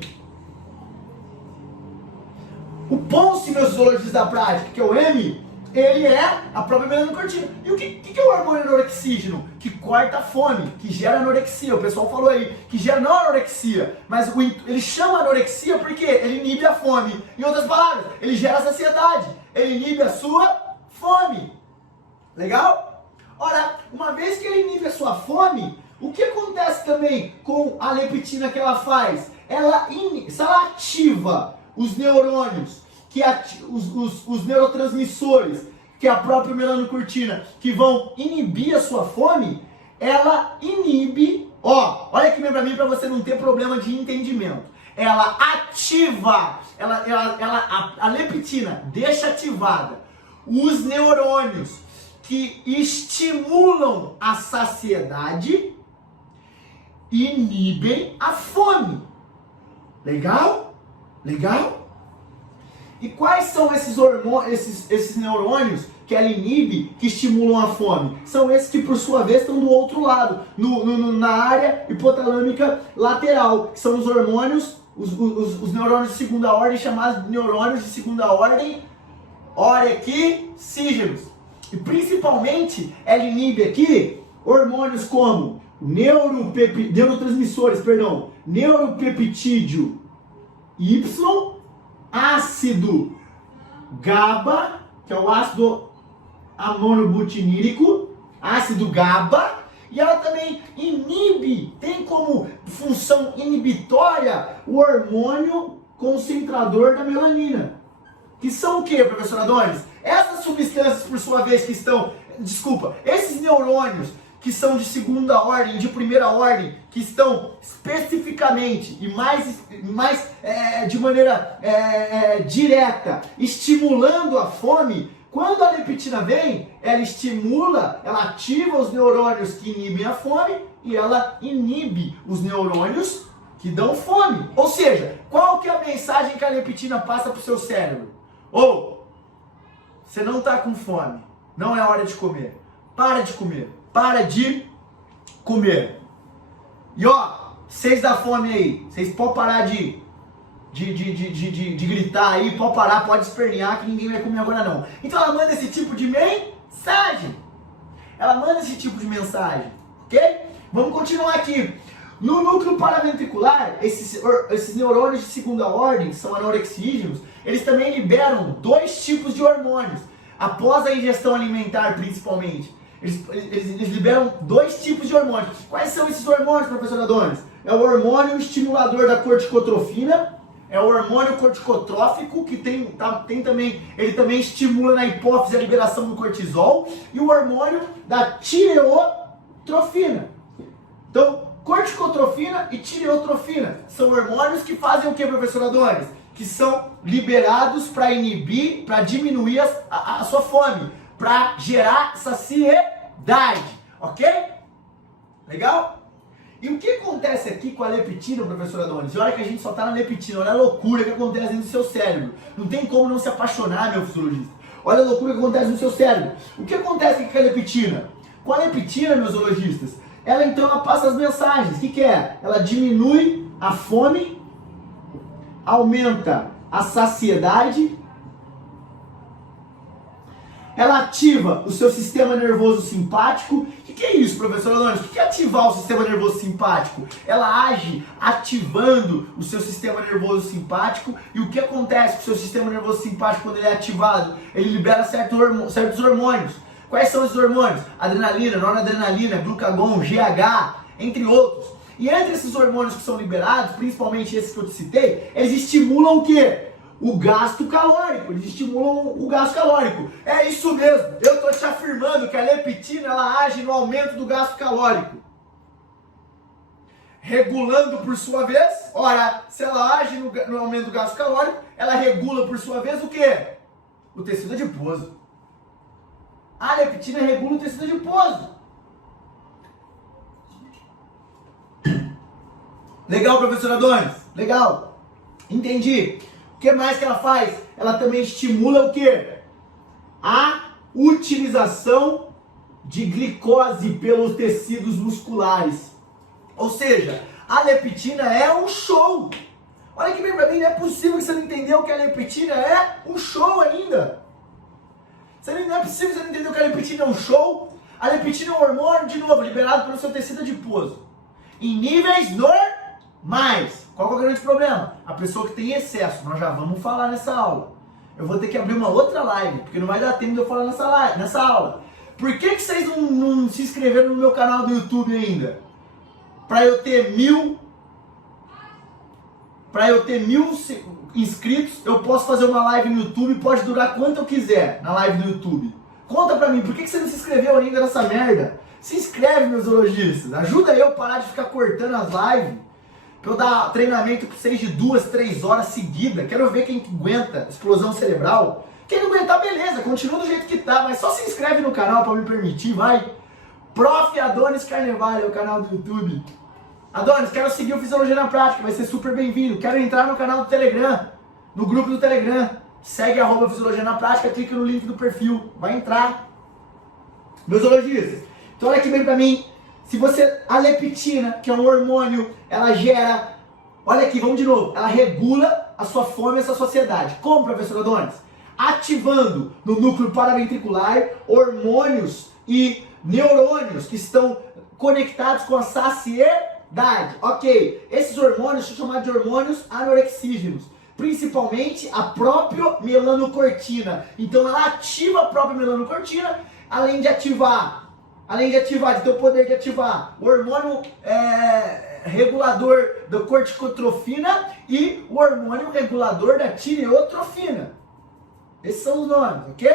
O PONSE, meus zoologistas da prática, que é o M, ele é a própria melanocortina. E o que é o hormônio anorexígeno? Que corta a fome, que gera anorexia. O pessoal falou aí que gera não anorexia, mas ele chama anorexia porque ele inibe a fome. Em outras palavras, ele gera saciedade, ele inibe a sua fome. Legal? Ora, uma vez que ele inibe a sua fome, o que acontece também com a leptina que ela faz? Se ela ativa os neurônios, os neurotransmissores, que é a própria melanocortina, que vão inibir a sua fome, ela inibe, olha aqui pra mim para você não ter problema de entendimento. Ela ativa, a leptina deixa ativada os neurônios que estimulam a saciedade e inibem a fome. Legal? Legal? E quais são esses hormônios, esses neurônios que ela inibe, que estimulam a fome? São esses que, por sua vez, estão do outro lado, na área hipotalâmica lateral, que são os hormônios, os neurônios de segunda ordem, chamados de neurônios de segunda ordem orexígenos. E principalmente, ela inibe aqui hormônios como neurotransmissores, neuropeptídeo Y, ácido GABA, que é o ácido amônio-butinírico, ácido GABA, e ela também tem como função inibitória o hormônio concentrador da melanina. Que são o que, professor Adonis? Essas substâncias, por sua vez, esses neurônios que são de segunda ordem, de primeira ordem, que estão especificamente e de maneira direta estimulando a fome, quando a leptina vem, ela estimula, ela ativa os neurônios que inibem a fome e ela inibe os neurônios que dão fome. Ou seja, qual que é a mensagem que a leptina passa para o seu cérebro? Você não está com fome, não é hora de comer, para de comer. Para de comer. E vocês da fome aí, vocês podem parar de gritar aí, pode parar, pode espernear que ninguém vai comer agora não. Então ela manda esse tipo de mensagem. Ok? Vamos continuar aqui. No núcleo paraventricular, esses neurônios de segunda ordem, que são anorexígenos, eles também liberam dois tipos de hormônios. após a ingestão alimentar principalmente, eles liberam dois tipos de hormônios. Quais são esses hormônios, professor Adonis? É o hormônio estimulador da corticotrofina, é o hormônio corticotrófico, que tem também, ele também estimula na hipófise a liberação do cortisol, e o hormônio da tireotrofina. Então, corticotrofina e tireotrofina são hormônios que fazem o que, professor Adonis? Que são liberados para inibir, para diminuir a sua fome, para gerar saciedade, ok? Legal? E o que acontece aqui com a leptina, professor Adonis? Olha que a gente só está na leptina, olha a loucura que acontece no seu cérebro. Não tem como não se apaixonar, meu fisiologista. Olha a loucura que acontece no seu cérebro. O que acontece aqui com a leptina? Com a leptina, meus zoologistas, ela então ela passa as mensagens. O que é? Ela diminui a fome, aumenta a saciedade, ela ativa o seu sistema nervoso simpático. O que é isso, professor Adonis? O que é ativar o sistema nervoso simpático? Ela age ativando o seu sistema nervoso simpático. E o que acontece com o seu sistema nervoso simpático quando ele é ativado? Ele libera certos hormônios. Quais são esses hormônios? Adrenalina, noradrenalina, glucagon, GH, entre outros. E entre esses hormônios que são liberados, principalmente esses que eu te citei, eles estimulam o quê? O gasto calórico, eles estimulam o gasto calórico. É isso mesmo, eu estou te afirmando que a leptina ela age no aumento do gasto calórico. Regulando por sua vez, ora, se ela age no aumento do gasto calórico, ela regula por sua vez o quê? O tecido adiposo. A leptina regula o tecido adiposo. Legal, professor Adonis? Legal. Entendi. O que mais que ela faz? Ela também estimula o quê? A utilização de glicose pelos tecidos musculares. Ou seja, a leptina é um show. Olha que bem pra mim, não é possível que você não entendeu que a leptina é um show ainda. Não é possível que você não entendeu que a leptina é um show. A leptina é um hormônio, de novo, liberado pelo seu tecido adiposo. Em níveis normais. Qual que é o grande problema? A pessoa que tem excesso. Nós já vamos falar nessa aula. Eu vou ter que abrir uma outra live, porque não vai dar tempo de eu falar nessa aula. Por que vocês não se inscreveram no meu canal do YouTube ainda? Para eu ter 1000 inscritos, eu posso fazer uma live no YouTube, pode durar quanto eu quiser na live do YouTube. Conta pra mim, por que você não se inscreveu ainda nessa merda? Se inscreve, meus zoologistas. Ajuda eu a parar de ficar cortando as lives. Pra eu dar treinamento pra vocês de 2, 3 horas seguidas. Quero ver quem aguenta explosão cerebral. Quem não aguentar, beleza, continua do jeito que tá. Mas só se inscreve no canal pra me permitir, vai. Prof. Adonis Carnevale é o canal do YouTube. Adonis, quero seguir o Fisiologia na Prática, vai ser super bem-vindo. Quero entrar no canal do Telegram, no grupo do Telegram. Segue @Fisiologia na Prática, clica no link do perfil, vai entrar. Meus zoologistas, então olha aqui bem pra mim. Se você, a leptina, que é um hormônio, ela gera, olha aqui, vamos de novo, ela regula a sua fome e a sua saciedade. Como, professor Adonis? Ativando no núcleo paraventricular hormônios e neurônios que estão conectados com a saciedade. Ok, esses hormônios são chamados de hormônios anorexígenos. Principalmente a própria melanocortina. Então ela ativa a própria melanocortina, além de ter o poder de ativar o hormônio regulador da corticotrofina e o hormônio regulador da tireotrofina. Esses são os nomes, ok?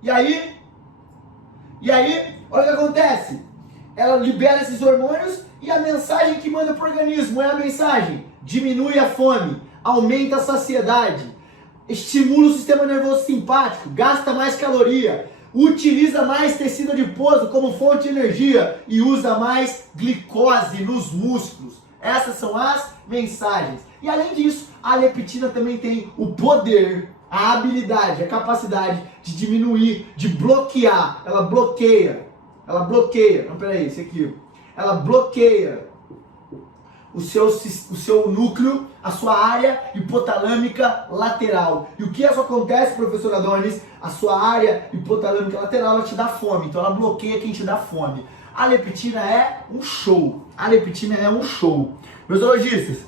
E aí, olha o que acontece. Ela libera esses hormônios e a mensagem que manda para o organismo é a mensagem: diminui a fome, aumenta a saciedade, estimula o sistema nervoso simpático, gasta mais caloria, utiliza mais tecido adiposo como fonte de energia e usa mais glicose nos músculos. Essas são as mensagens. E além disso, a leptina também tem o poder, a habilidade, a capacidade de diminuir, de bloquear. Ela bloqueia. Não, peraí, esse aqui. Ela bloqueia o seu núcleo, a sua área hipotalâmica lateral. E o que isso acontece, professor Adonis? A sua área hipotalâmica lateral, ela te dá fome. Então ela bloqueia quem te dá fome. A leptina é um show. Meus zoologistas,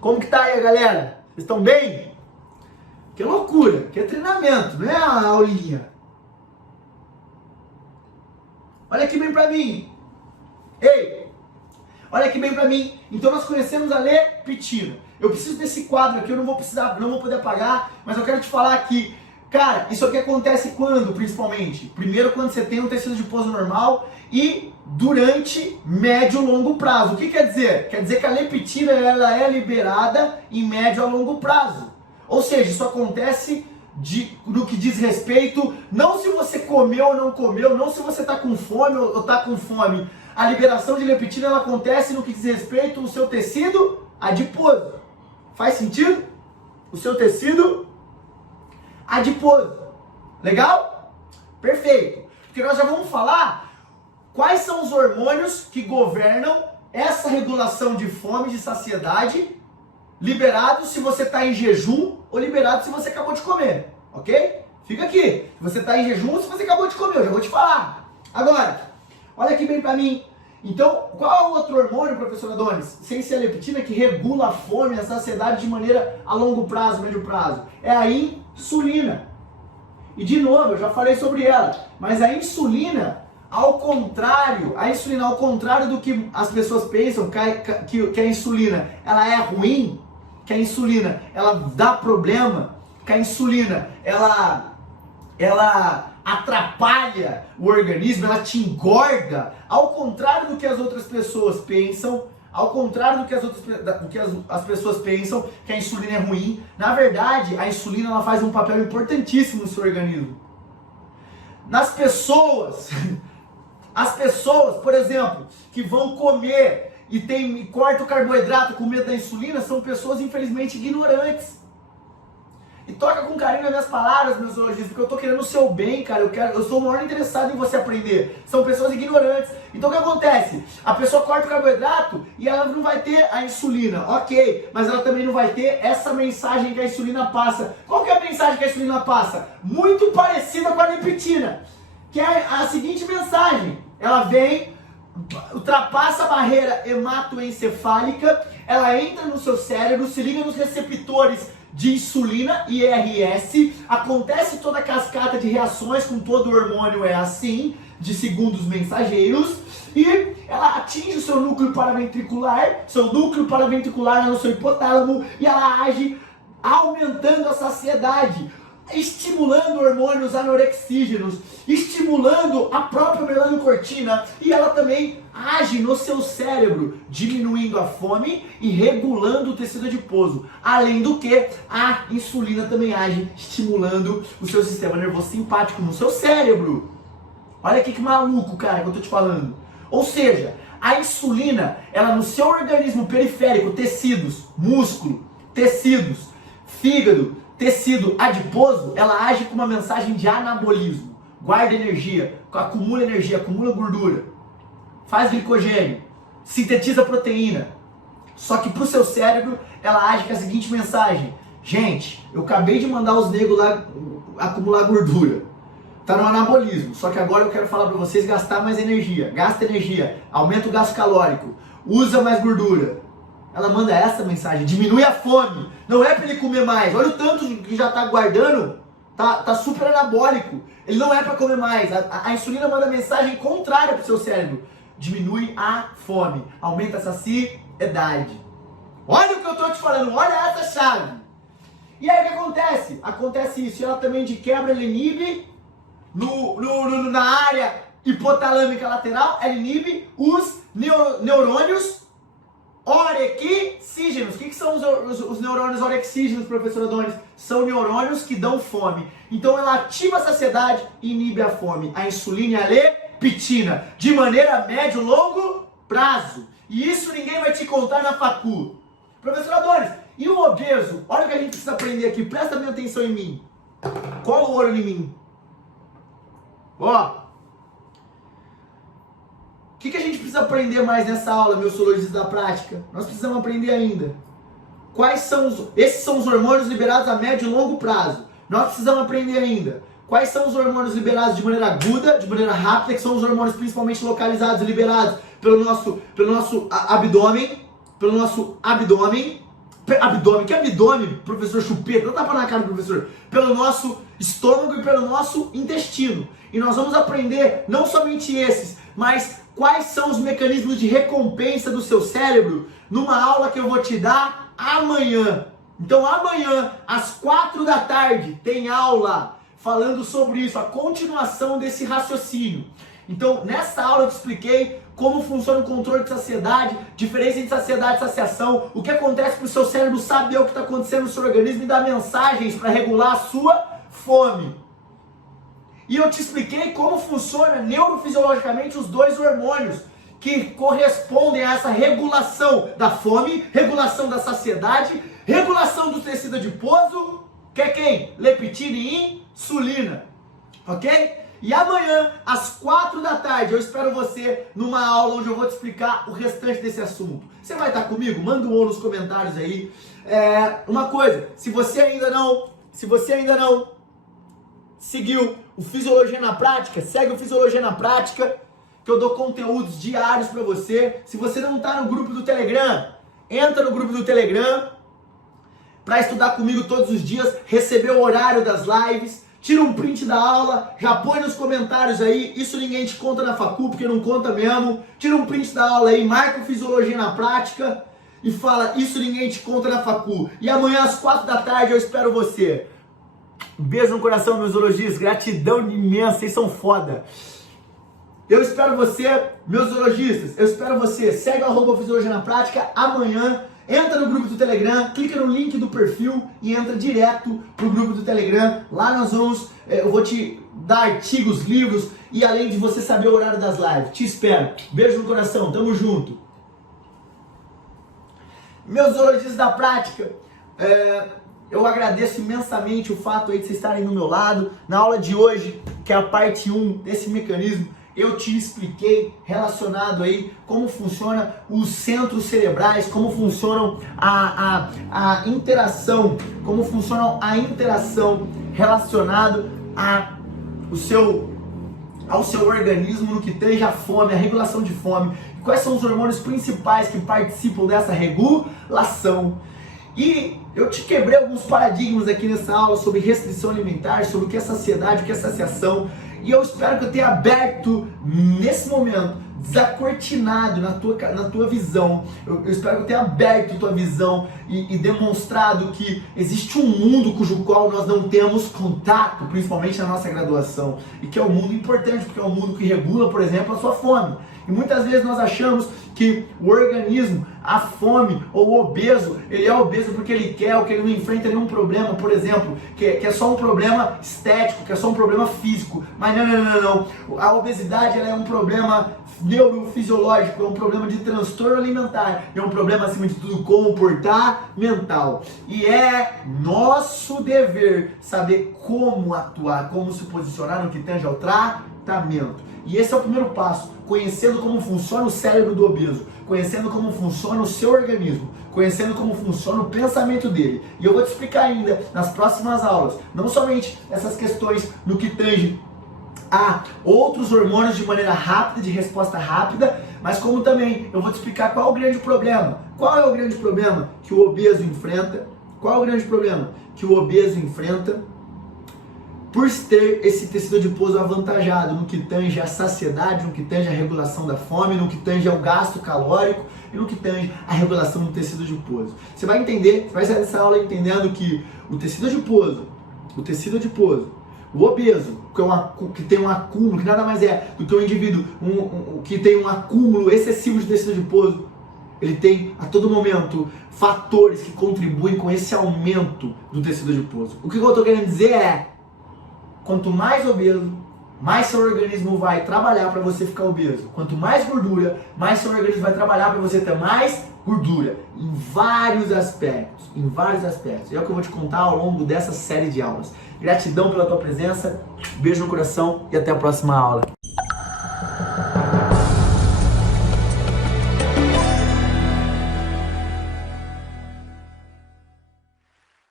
como que tá aí, galera? Vocês estão bem? Que é loucura, que é treinamento, não é a aulinha. Olha aqui bem pra mim. Ei, olha aqui bem pra mim. Então nós conhecemos a leptina. Eu preciso desse quadro aqui, eu não vou poder apagar, mas eu quero te falar aqui. Cara, isso aqui acontece quando, principalmente? Primeiro, quando você tem um tecido adiposo normal e durante médio e longo prazo. O que quer dizer? Quer dizer que a leptina ela é liberada em médio a longo prazo. Ou seja, isso acontece no que diz respeito, não se você comeu ou não comeu, não se você está com fome ou está com fome. A liberação de leptina ela acontece no que diz respeito ao seu tecido adiposo. Faz sentido? O seu tecido adiposo. Legal? Perfeito. Porque nós já vamos falar quais são os hormônios que governam essa regulação de fome e de saciedade, liberados se você está em jejum ou liberado se você acabou de comer. Ok? Fica aqui. Se você está em jejum ou se você acabou de comer, eu já vou te falar. Agora, olha aqui bem para mim. Então, qual é o outro hormônio, professor Adonis, sem ser a leptina, que regula a fome e a saciedade de maneira a longo prazo, médio prazo? É a insulina. E de novo, eu já falei sobre ela, mas a insulina, ao contrário do que as pessoas pensam, que a insulina ela é ruim, que a insulina ela dá problema, que a insulina ela atrapalha o organismo, ela te engorda, ao contrário do que as outras pessoas pensam, ao contrário do que as pessoas pensam que a insulina é ruim. Na verdade, a insulina ela faz um papel importantíssimo no seu organismo. Nas pessoas, as pessoas, por exemplo, que vão comer e cortam o carboidrato com medo da insulina, são pessoas infelizmente ignorantes. E toca com carinho nas minhas palavras, meus zoologistas, porque eu tô querendo o seu bem, cara. Eu sou o maior interessado em você aprender. São pessoas ignorantes. Então o que acontece? A pessoa corta o carboidrato e ela não vai ter a insulina, ok, mas ela também não vai ter essa mensagem que a insulina passa. Qual que é a mensagem que a insulina passa? Muito parecida com a leptina, que é a seguinte mensagem. Ela vem, ultrapassa a barreira hematoencefálica, ela entra no seu cérebro, se liga nos receptores de insulina, IRS, acontece toda a cascata de reações com todo o hormônio, é assim, de segundos mensageiros, e ela atinge o seu núcleo paraventricular no seu hipotálamo, e ela age aumentando a saciedade, estimulando hormônios anorexígenos, estimulando a própria melanocortina, e ela também age no seu cérebro, diminuindo a fome e regulando o tecido adiposo. Além do que, a insulina também age estimulando o seu sistema nervoso simpático no seu cérebro. Olha aqui que maluco, cara, que eu tô te falando. Ou seja, a insulina, ela no seu organismo periférico, tecidos, músculo, tecidos, fígado, tecido adiposo, ela age com uma mensagem de anabolismo. Guarda energia, acumula gordura, faz glicogênio, sintetiza proteína. Só que pro seu cérebro, ela age com a seguinte mensagem. Gente, eu acabei de mandar os negros lá acumular gordura. Tá no anabolismo. Só que agora eu quero falar para vocês gastar mais energia. Gasta energia, aumenta o gasto calórico, usa mais gordura. Ela manda essa mensagem, diminui a fome. Não é para ele comer mais. Olha o tanto que já tá guardando, tá super anabólico. Ele não é para comer mais. A insulina manda mensagem contrária pro seu cérebro. Diminui a fome, aumenta a saciedade. Olha o que eu tô te falando, olha essa chave. E aí o que acontece? Acontece isso, ela também de quebra, ela inibe na área hipotalâmica lateral, ela inibe os neurônios orexígenos. O que são os neurônios orexígenos, professor Adonis? São neurônios que dão fome. Então ela ativa a saciedade e inibe a fome. A insulina e a leptina, de maneira a médio e longo prazo. E isso ninguém vai te contar na facu. Professor Adonis, e o obeso? Olha o que a gente precisa aprender aqui, presta bem atenção em mim. Cola o olho em mim. Ó. O que a gente precisa aprender mais nessa aula, meus zoologistas da prática? Nós precisamos aprender ainda. Esses são os hormônios liberados a médio e longo prazo. Nós precisamos aprender ainda. Quais são os hormônios liberados de maneira aguda, de maneira rápida, que são os hormônios principalmente localizados e liberados pelo nosso abdômen, abdômen. Que abdômen, professor Chupeta? Não tapa na cara do professor. Pelo nosso estômago e pelo nosso intestino. E nós vamos aprender não somente esses, mas quais são os mecanismos de recompensa do seu cérebro numa aula que eu vou te dar amanhã. Então amanhã, às 4 da tarde, tem aula falando sobre isso, a continuação desse raciocínio. Então, nessa aula eu te expliquei como funciona o controle de saciedade, diferença entre saciedade e saciação, o que acontece para o seu cérebro saber o que está acontecendo no seu organismo e dar mensagens para regular a sua fome. E eu te expliquei como funciona neurofisiologicamente os dois hormônios que correspondem a essa regulação da fome, regulação da saciedade, regulação do tecido adiposo, que é quem? Leptina e insulina, ok? E amanhã, às 4 da tarde, eu espero você numa aula onde eu vou te explicar o restante desse assunto. Você vai estar comigo? Manda um nos comentários aí. Uma coisa, se você ainda não seguiu o Fisiologia na Prática, segue o Fisiologia na Prática, que eu dou conteúdos diários para você. Se você não está no grupo do Telegram, entra no grupo do Telegram para estudar comigo todos os dias, receber o horário das lives, tira um print da aula, já põe nos comentários aí, isso ninguém te conta na facu, porque não conta mesmo, tira um print da aula aí, marca o Fisiologia na Prática e fala, isso ninguém te conta na facu. E amanhã às 4 da tarde eu espero você. Beijo no coração, meus zoologistas, gratidão imensa, vocês são foda. Eu espero você, meus zoologistas, eu espero você, segue o @Fisiologia na Prática, amanhã, entra no grupo do Telegram, clica no link do perfil e entra direto pro grupo do Telegram, lá nós vamos, eu vou te dar artigos, livros e além de você saber o horário das lives, te espero, beijo no coração, tamo junto. Meus zoologistas da prática, eu agradeço imensamente o fato aí de vocês estarem do meu lado. Na aula de hoje, que é a parte 1 desse mecanismo, eu te expliquei relacionado aí como funciona os centros cerebrais, como funcionam a interação, como funciona a interação relacionado ao seu organismo no que tange a fome, a regulação de fome. Quais são os hormônios principais que participam dessa regulação? E eu te quebrei alguns paradigmas aqui nessa aula sobre restrição alimentar, sobre o que é saciedade, o que é saciação. E eu espero que eu tenha aberto, nesse momento, desacortinado na tua visão. Eu espero que eu tenha aberto a tua visão e demonstrado que existe um mundo cujo qual nós não temos contato, principalmente na nossa graduação. E que é um mundo importante, porque é um mundo que regula, por exemplo, a sua fome. E muitas vezes nós achamos que o organismo, a fome ou o obeso, ele é obeso porque ele quer ou que ele não enfrenta nenhum problema, por exemplo, que é só um problema estético, que é só um problema físico. Mas não. A obesidade ela é um problema neurofisiológico, é um problema de transtorno alimentar, é um problema, acima de tudo, comportamental. E é nosso dever saber como atuar, como se posicionar no que tange ao tratamento. E esse é o primeiro passo, conhecendo como funciona o cérebro do obeso, conhecendo como funciona o seu organismo, conhecendo como funciona o pensamento dele. E eu vou te explicar ainda nas próximas aulas, não somente essas questões no que tange a outros hormônios de maneira rápida, de resposta rápida, mas como também eu vou te explicar qual é o grande problema. Qual é o grande problema que o obeso enfrenta? Qual é o grande problema que o obeso enfrenta por ter esse tecido adiposo avantajado no que tange a saciedade, no que tange a regulação da fome, no que tange ao gasto calórico e no que tange a regulação do tecido adiposo. Você vai entender, você vai sair dessa aula entendendo que o tecido adiposo, o obeso, que tem um acúmulo, que nada mais é do que um indivíduo que tem um acúmulo excessivo de tecido adiposo, ele tem a todo momento fatores que contribuem com esse aumento do tecido adiposo. O que eu estou querendo dizer é, quanto mais obeso, mais seu organismo vai trabalhar para você ficar obeso. Quanto mais gordura, mais seu organismo vai trabalhar para você ter mais gordura. Em vários aspectos. E é o que eu vou te contar ao longo dessa série de aulas. Gratidão pela tua presença, beijo no coração e até a próxima aula.